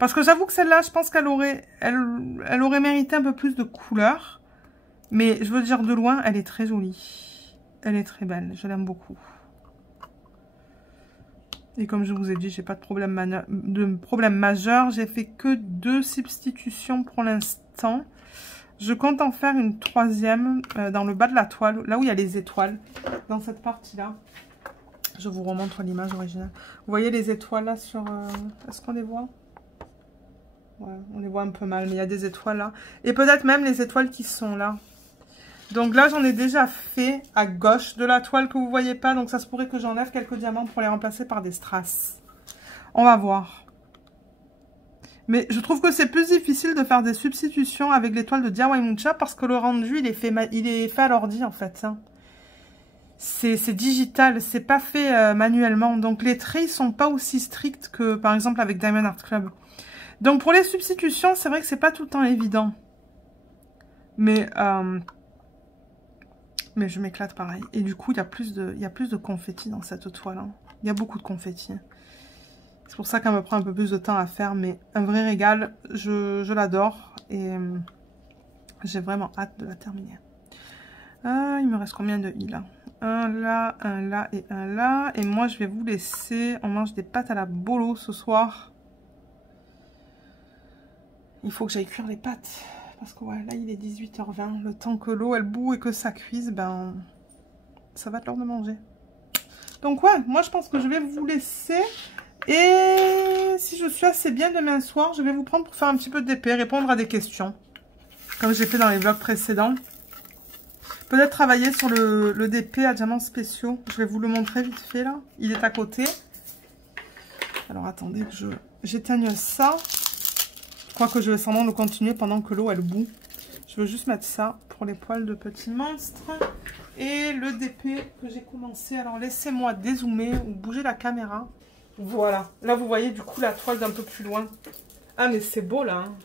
parce que j'avoue que celle-là, je pense qu'elle aurait mérité un peu plus de couleurs. Mais je veux dire, de loin, elle est très jolie. Elle est très belle, je l'aime beaucoup. Et comme je vous ai dit, j'ai pas de problème majeur. J'ai fait que 2 substitutions pour l'instant. Je compte en faire une 3e dans le bas de la toile, là où il y a les étoiles, dans cette partie-là. Je vous remontre l'image originale. Vous voyez les étoiles là sur... Est-ce qu'on les voit? Ouais, on les voit un peu mal, mais il y a des étoiles là. Et peut-être même les étoiles qui sont là. Donc là, j'en ai déjà fait à gauche de la toile que vous ne voyez pas. Donc ça se pourrait que j'enlève quelques diamants pour les remplacer par des strass. On va voir. Mais je trouve que c'est plus difficile de faire des substitutions avec l'étoile de DIY Mucha parce que le rendu, il est fait à l'ordi en fait. Hein. C'est digital, c'est pas fait manuellement. Donc les traits ne sont pas aussi stricts que par exemple avec Diamond Art Club. Donc pour les substitutions, c'est vrai que c'est pas tout le temps évident. Mais je m'éclate pareil. Et du coup, il y a plus de confetti dans cette toile. Hein. Il y a beaucoup de confetti. C'est pour ça qu'elle me prend un peu plus de temps à faire. Mais un vrai régal, je l'adore. Et j'ai vraiment hâte de la terminer. Il me reste combien de i là? Un là et un là. Et moi, je vais vous laisser. On mange des pâtes à la bolo ce soir. Il faut que j'aille cuire les pâtes. Parce que ouais, là il est 18h20, le temps que l'eau elle bout et que ça cuise, ça va être l'heure de manger. Donc ouais, moi je pense que je vais vous laisser. Et si je suis assez bien demain soir, je vais vous prendre pour faire un petit peu de DP, répondre à des questions. Comme j'ai fait dans les vlogs précédents. Peut-être travailler sur le DP à diamants spéciaux. Je vais vous le montrer vite fait là. Il est à côté. Alors attendez que j'éteigne ça. Quoique je vais sûrement le continuer pendant que l'eau elle bout. Je veux juste mettre ça pour les poils de petits monstres. Et le DP que j'ai commencé. Alors laissez-moi dézoomer ou bouger la caméra. Voilà. Là vous voyez du coup la toile d'un peu plus loin. Ah mais c'est beau là. Hein.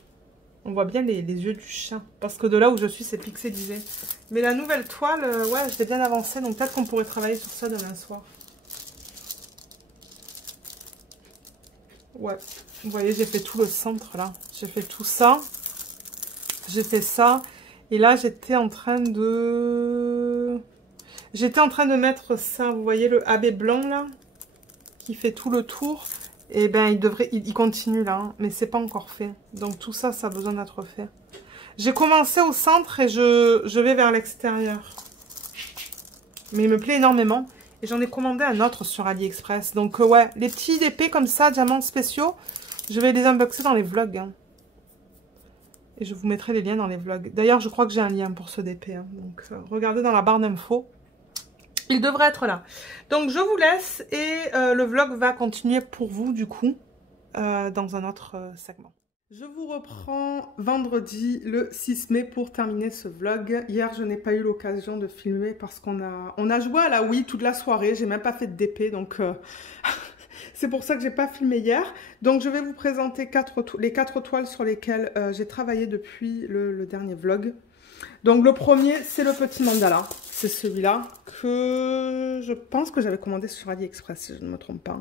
On voit bien les yeux du chat. Parce que de là où je suis c'est pixelisé. Mais la nouvelle toile, ouais je l'ai bien avancée. Donc peut-être qu'on pourrait travailler sur ça demain soir. Ouais. Vous voyez, j'ai fait tout le centre là. J'ai fait tout ça. J'ai fait ça. Et là, j'étais en train de mettre ça. Vous voyez le AB blanc là qui fait tout le tour. Et il continue là. Hein, mais c'est pas encore fait. Donc tout ça, ça a besoin d'être fait. J'ai commencé au centre et je vais vers l'extérieur. Mais il me plaît énormément. Et j'en ai commandé un autre sur AliExpress. Donc ouais, les petits DP comme ça, diamants spéciaux. Je vais les unboxer dans les vlogs. Hein. Et je vous mettrai les liens dans les vlogs. D'ailleurs, je crois que j'ai un lien pour ce DP. Hein. Donc, regardez dans la barre d'infos. Il devrait être là. Donc je vous laisse et le vlog va continuer pour vous du coup dans un autre segment. Je vous reprends vendredi le 6 mai pour terminer ce vlog. Hier, je n'ai pas eu l'occasion de filmer parce qu'on a joué à la Wii toute la soirée. J'ai même pas fait de DP, donc c'est pour ça que j'ai pas filmé hier. Donc, je vais vous présenter les 4 toiles sur lesquelles j'ai travaillé depuis le dernier vlog. Donc, le premier, c'est le petit mandala. C'est celui-là que je pense que j'avais commandé sur AliExpress, si je ne me trompe pas.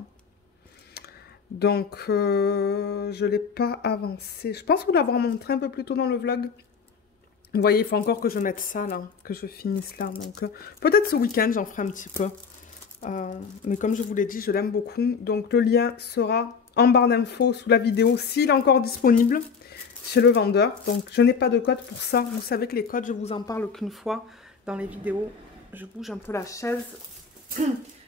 Donc, je ne l'ai pas avancé. Je pense vous l'avoir montré un peu plus tôt dans le vlog. Vous voyez, il faut encore que je mette ça là, que je finisse là. Donc, peut-être ce week-end, j'en ferai un petit peu. Mais comme je vous l'ai dit, je l'aime beaucoup. Donc, le lien sera en barre d'infos sous la vidéo, s'il est encore disponible chez le vendeur. Donc, je n'ai pas de code pour ça. Vous savez que les codes, je vous en parle qu'une fois dans les vidéos. Je bouge un peu la chaise.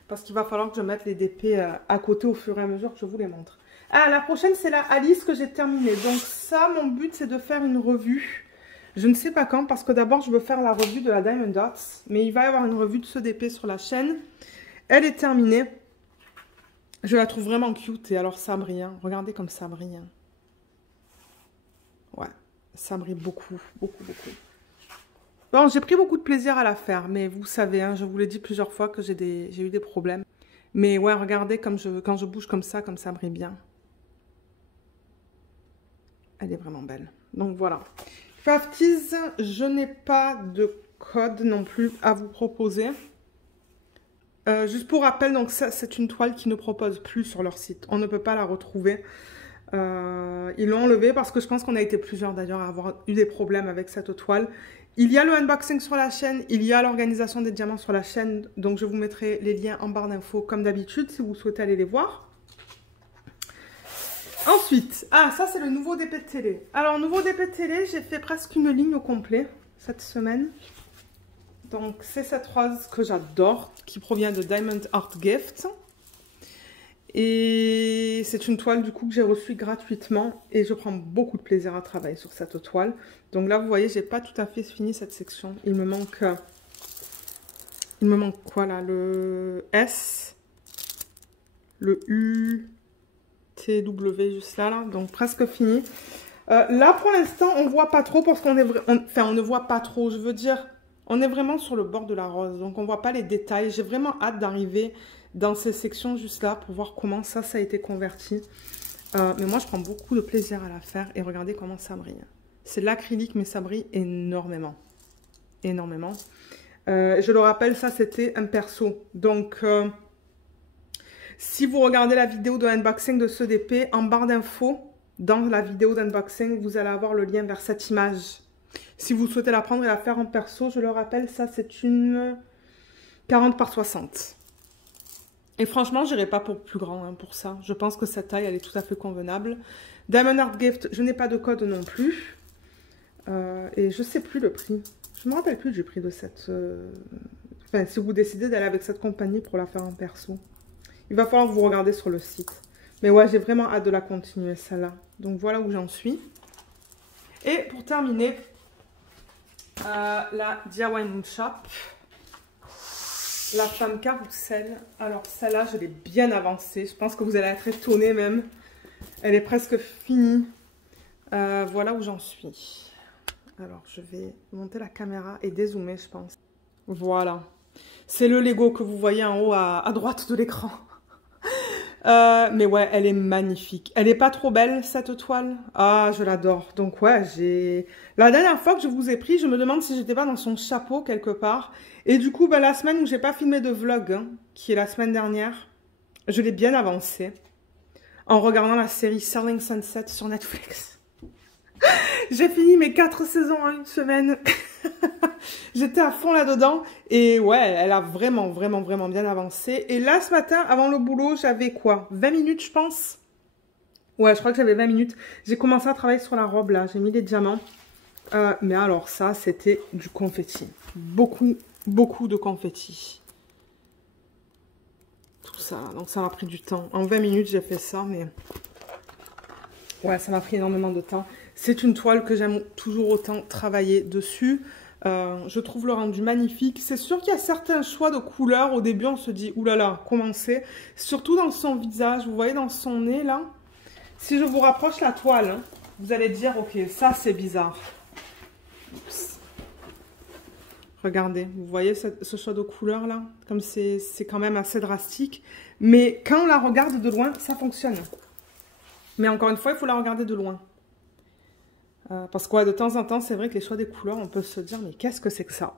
Parce qu'il va falloir que je mette les DP à côté au fur et à mesure que je vous les montre. Ah, la prochaine, c'est la Alice que j'ai terminée. Donc ça, mon but, c'est de faire une revue. Je ne sais pas quand, parce que d'abord, je veux faire la revue de la Diamond Dots. Mais il va y avoir une revue de ce DP sur la chaîne. Elle est terminée. Je la trouve vraiment cute. Et alors, ça brille. Hein. Regardez comme ça brille. Hein. Ouais, ça brille beaucoup, beaucoup, beaucoup. Bon, j'ai pris beaucoup de plaisir à la faire, mais vous savez, hein, je vous l'ai dit plusieurs fois que j'ai eu des problèmes. Mais ouais, regardez quand je bouge comme ça brille bien. Elle est vraiment belle. Donc voilà. Crafties, je n'ai pas de code non plus à vous proposer. Juste pour rappel, donc ça, c'est une toile qui ne propose plus sur leur site. On ne peut pas la retrouver. Ils l'ont enlevée parce que je pense qu'on a été plusieurs d'ailleurs à avoir eu des problèmes avec cette toile. Il y a le unboxing sur la chaîne, il y a l'organisation des diamants sur la chaîne, donc je vous mettrai les liens en barre d'infos comme d'habitude si vous souhaitez aller les voir. Ensuite, ça c'est le nouveau DP de télé. Alors nouveau DP de télé, j'ai fait presque une ligne au complet cette semaine. Donc c'est cette rose que j'adore, qui provient de Diamond Art Gift. Et c'est une toile du coup que j'ai reçue gratuitement et je prends beaucoup de plaisir à travailler sur cette toile. Donc là vous voyez, j'ai pas tout à fait fini cette section. Il me manque quoi là? Le S, le U, T, W juste là, donc presque fini. Là pour l'instant on voit pas trop parce qu'on est on ne voit pas trop, je veux dire, on est vraiment sur le bord de la rose, donc on voit pas les détails. J'ai vraiment hâte d'arriver dans ces sections juste là pour voir comment ça a été converti. Mais moi je prends beaucoup de plaisir à la faire et regardez comment ça brille. C'est de l'acrylique mais ça brille énormément. Énormément. Je le rappelle, ça c'était un perso. Donc si vous regardez la vidéo de unboxing de ce DP, en barre d'infos, dans la vidéo d'unboxing, vous allez avoir le lien vers cette image. Si vous souhaitez la prendre et la faire en perso, je le rappelle, ça c'est une 40 par 60. Et franchement, je n'irai pas pour plus grand hein, pour ça. Je pense que cette taille, elle est tout à fait convenable. Diamond Art Gift, je n'ai pas de code non plus. Et je ne sais plus le prix. Je ne me rappelle plus du prix de cette... Enfin, si vous décidez d'aller avec cette compagnie pour la faire en perso. Il va falloir que vous regarder sur le site. Mais ouais, j'ai vraiment hâte de la continuer, celle-là. Donc voilà où j'en suis. Et pour terminer, la DIY Moon Shop. La femme carrousel. Alors celle-là, je l'ai bien avancée. Je pense que vous allez être étonnés même. Elle est presque finie. Voilà où j'en suis. Alors je vais monter la caméra et dézoomer, je pense. Voilà. C'est le Lego que vous voyez en haut à droite de l'écran. Mais ouais, elle est magnifique. Elle est pas trop belle, cette toile. Ah, je l'adore. Donc ouais, la dernière fois que je vous ai pris, je me demande si j'étais pas dans son chapeau quelque part. Et du coup, la semaine où j'ai pas filmé de vlog, hein, qui est la semaine dernière, je l'ai bien avancée. En regardant la série Selling Sunset sur Netflix. J'ai fini mes 4 saisons en une semaine. J'étais à fond là-dedans. Et ouais, elle a vraiment, vraiment, vraiment bien avancé. Et là, ce matin, avant le boulot, j'avais quoi? 20 minutes, je pense. Ouais, je crois que j'avais 20 minutes. J'ai commencé à travailler sur la robe, là. J'ai mis les diamants. Mais alors, ça, c'était du confetti. Beaucoup, beaucoup de confetti. Tout ça. Donc, ça m'a pris du temps. En 20 minutes, j'ai fait ça, mais... Ouais, ça m'a pris énormément de temps. C'est une toile que j'aime toujours autant travailler dessus. Je trouve le rendu magnifique. C'est sûr qu'il y a certains choix de couleurs. Au début, on se dit, oulala, comment c'est? Surtout dans son visage, vous voyez dans son nez, là. Si je vous rapproche la toile, hein, vous allez dire, ok, ça, c'est bizarre. Oups. Regardez, vous voyez ce choix de couleurs, là? Comme c'est quand même assez drastique. Mais quand on la regarde de loin, ça fonctionne. Mais encore une fois, il faut la regarder de loin. Parce que ouais, de temps en temps, c'est vrai que les choix des couleurs, on peut se dire, mais qu'est-ce que c'est que ça?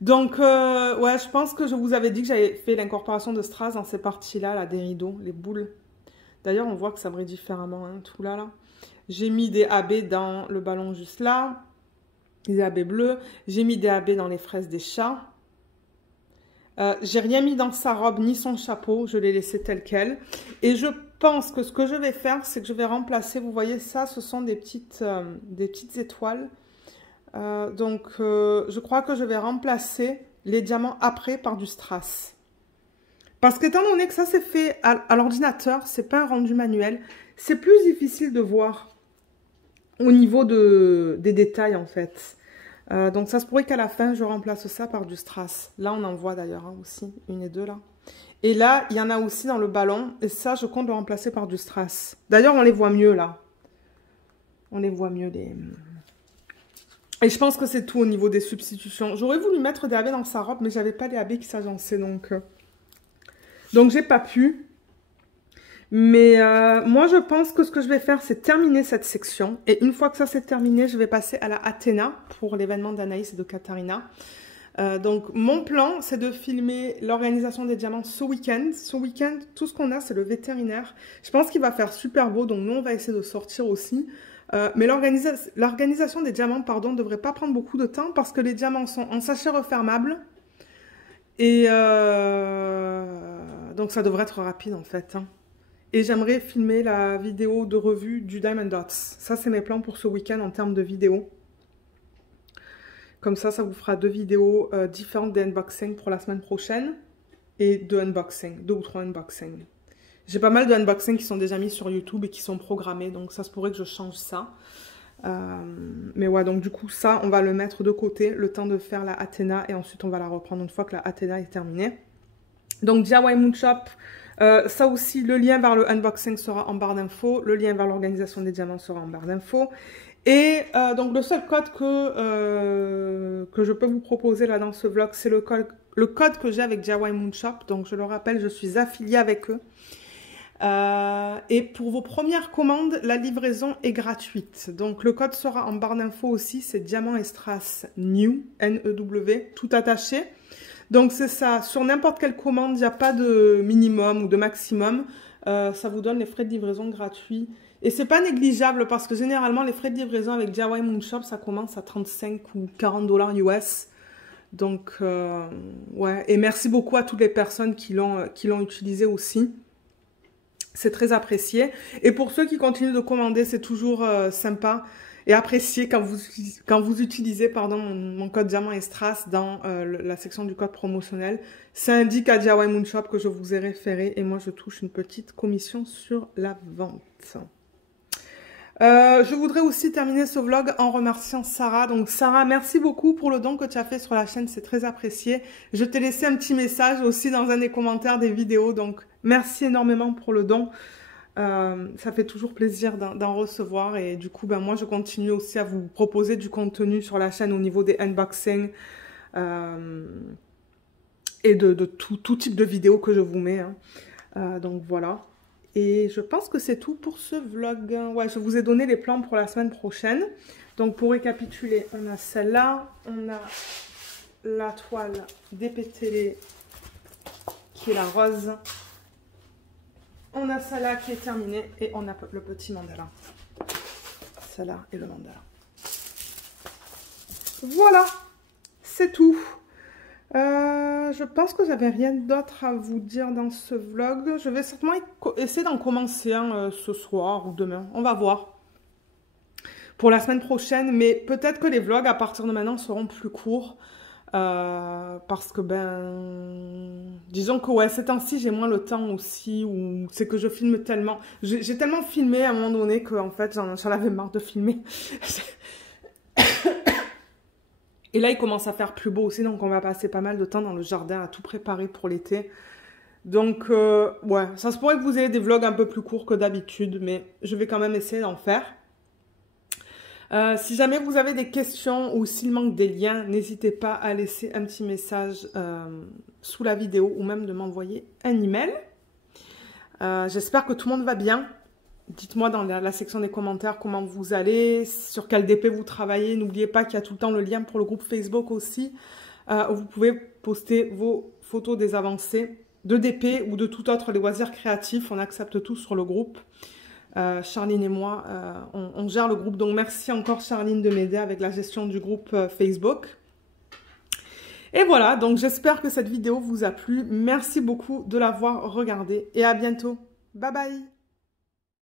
Donc, ouais, je pense que je vous avais dit que j'avais fait l'incorporation de strass dans ces parties-là, là, des rideaux, les boules. D'ailleurs, on voit que ça brille différemment, hein, tout là, là. J'ai mis des AB dans le ballon juste là, des AB bleus. J'ai mis des AB dans les fraises des chats. J'ai rien mis dans sa robe ni son chapeau, je l'ai laissé tel quel. Et je pense que ce que je vais faire, c'est que je vais remplacer, vous voyez ça, ce sont des petites étoiles. Je crois que je vais remplacer les diamants après par du strass. Parce qu'étant donné que ça c'est fait à l'ordinateur, c'est pas un rendu manuel, c'est plus difficile de voir au niveau des détails en fait. Donc ça se pourrait qu'à la fin, je remplace ça par du strass. Là, on en voit d'ailleurs hein, aussi, une et deux là. Et là, il y en a aussi dans le ballon. Et ça, je compte le remplacer par du strass. D'ailleurs, on les voit mieux là. On les voit mieux. Et je pense que c'est tout au niveau des substitutions. J'aurais voulu mettre des AB dans sa robe, mais j'avais pas les AB qui s'agençaient. Donc j'ai pas pu. Mais moi, je pense que ce que je vais faire, c'est terminer cette section. Et une fois que ça c'est terminé, je vais passer à la Athéna pour l'événement d'Anaïs et de Katharina. Donc, mon plan, c'est de filmer l'organisation des diamants ce week-end. Ce week-end, tout ce qu'on a, c'est le vétérinaire. Je pense qu'il va faire super beau, donc nous, on va essayer de sortir aussi. Mais l'organisation des diamants, pardon, ne devrait pas prendre beaucoup de temps parce que les diamants sont en sachet refermable. Et donc, ça devrait être rapide, en fait, hein. Et j'aimerais filmer la vidéo de revue du Diamond Dots. Ça, c'est mes plans pour ce week-end en termes de vidéos. Comme ça vous fera 2 vidéos différentes d'unboxing pour la semaine prochaine. Et 2 unboxing, 2 ou 3 unboxings. J'ai pas mal de unboxings qui sont déjà mis sur YouTube et qui sont programmés. Donc ça se pourrait que je change ça. Mais ouais, donc du coup, ça, on va le mettre de côté. Le temps de faire la Athéna. Et ensuite, on va la reprendre une fois que la Athéna est terminée. Donc DIY Moon Shop. Ça aussi, le lien vers le unboxing sera en barre d'infos. Le lien vers l'organisation des diamants sera en barre d'infos. Et donc, le seul code que je peux vous proposer là dans ce vlog, c'est le code que j'ai avec DIY Moon Shop. Donc, je le rappelle, je suis affiliée avec eux. Et pour vos premières commandes, la livraison est gratuite. Donc, le code sera en barre d'infos aussi. C'est Diamant et Strass New, N-E-W, tout attaché. Donc, c'est ça. Sur n'importe quelle commande, il n'y a pas de minimum ou de maximum. Ça vous donne les frais de livraison gratuits. Et c'est pas négligeable parce que généralement, les frais de livraison avec DIY Moon Shop, ça commence à 35 ou 40 $ US. Donc, ouais. Et merci beaucoup à toutes les personnes qui l'ont utilisé aussi. C'est très apprécié. Et pour ceux qui continuent de commander, c'est toujours sympa et apprécié quand vous utilisez mon code Diamant et Strass dans la section du code promotionnel. Ça indique à DIY Moon Shop que je vous ai référé et moi, je touche une petite commission sur la vente. Je voudrais aussi terminer ce vlog en remerciant Sarah. Donc Sarah, merci beaucoup pour le don que tu as fait sur la chaîne, c'est très apprécié. Je t'ai laissé un petit message aussi dans un des commentaires des vidéos, donc merci énormément pour le don. Ça fait toujours plaisir d'en recevoir et du coup, ben, moi je continue aussi à vous proposer du contenu sur la chaîne au niveau des unboxings et de tout type de vidéos que je vous mets, hein. Donc voilà. Et je pense que c'est tout pour ce vlog. Ouais, je vous ai donné les plans pour la semaine prochaine. Donc pour récapituler, on a celle-là, on a la toile dépétélée qui est la rose. On a celle-là qui est terminée et on a le petit mandala. Celle-là et le mandala. Voilà, c'est tout. Je pense que j'avais rien d'autre à vous dire dans ce vlog. Je vais certainement essayer d'en commencer un ce soir ou demain. On va voir. Pour la semaine prochaine. Mais peut-être que les vlogs à partir de maintenant seront plus courts. Parce que disons que ouais, ces temps-ci j'ai moins le temps aussi. Ou c'est que je filme tellement. J'ai tellement filmé à un moment donné que en fait j'en avais marre de filmer. Et là, il commence à faire plus beau aussi, donc on va passer pas mal de temps dans le jardin à tout préparer pour l'été. Donc, ouais, ça se pourrait que vous ayez des vlogs un peu plus courts que d'habitude, mais je vais quand même essayer d'en faire. Si jamais vous avez des questions ou s'il manque des liens, n'hésitez pas à laisser un petit message sous la vidéo ou même de m'envoyer un email. J'espère que tout le monde va bien. Dites-moi dans la section des commentaires comment vous allez, sur quel DP vous travaillez. N'oubliez pas qu'il y a tout le temps le lien pour le groupe Facebook aussi, où vous pouvez poster vos photos des avancées de DP ou de tout autre loisirs créatifs. On accepte tout sur le groupe. Charline et moi, on gère le groupe. Donc merci encore Charline de m'aider avec la gestion du groupe Facebook. Et voilà, donc j'espère que cette vidéo vous a plu. Merci beaucoup de l'avoir regardée et à bientôt. Bye bye!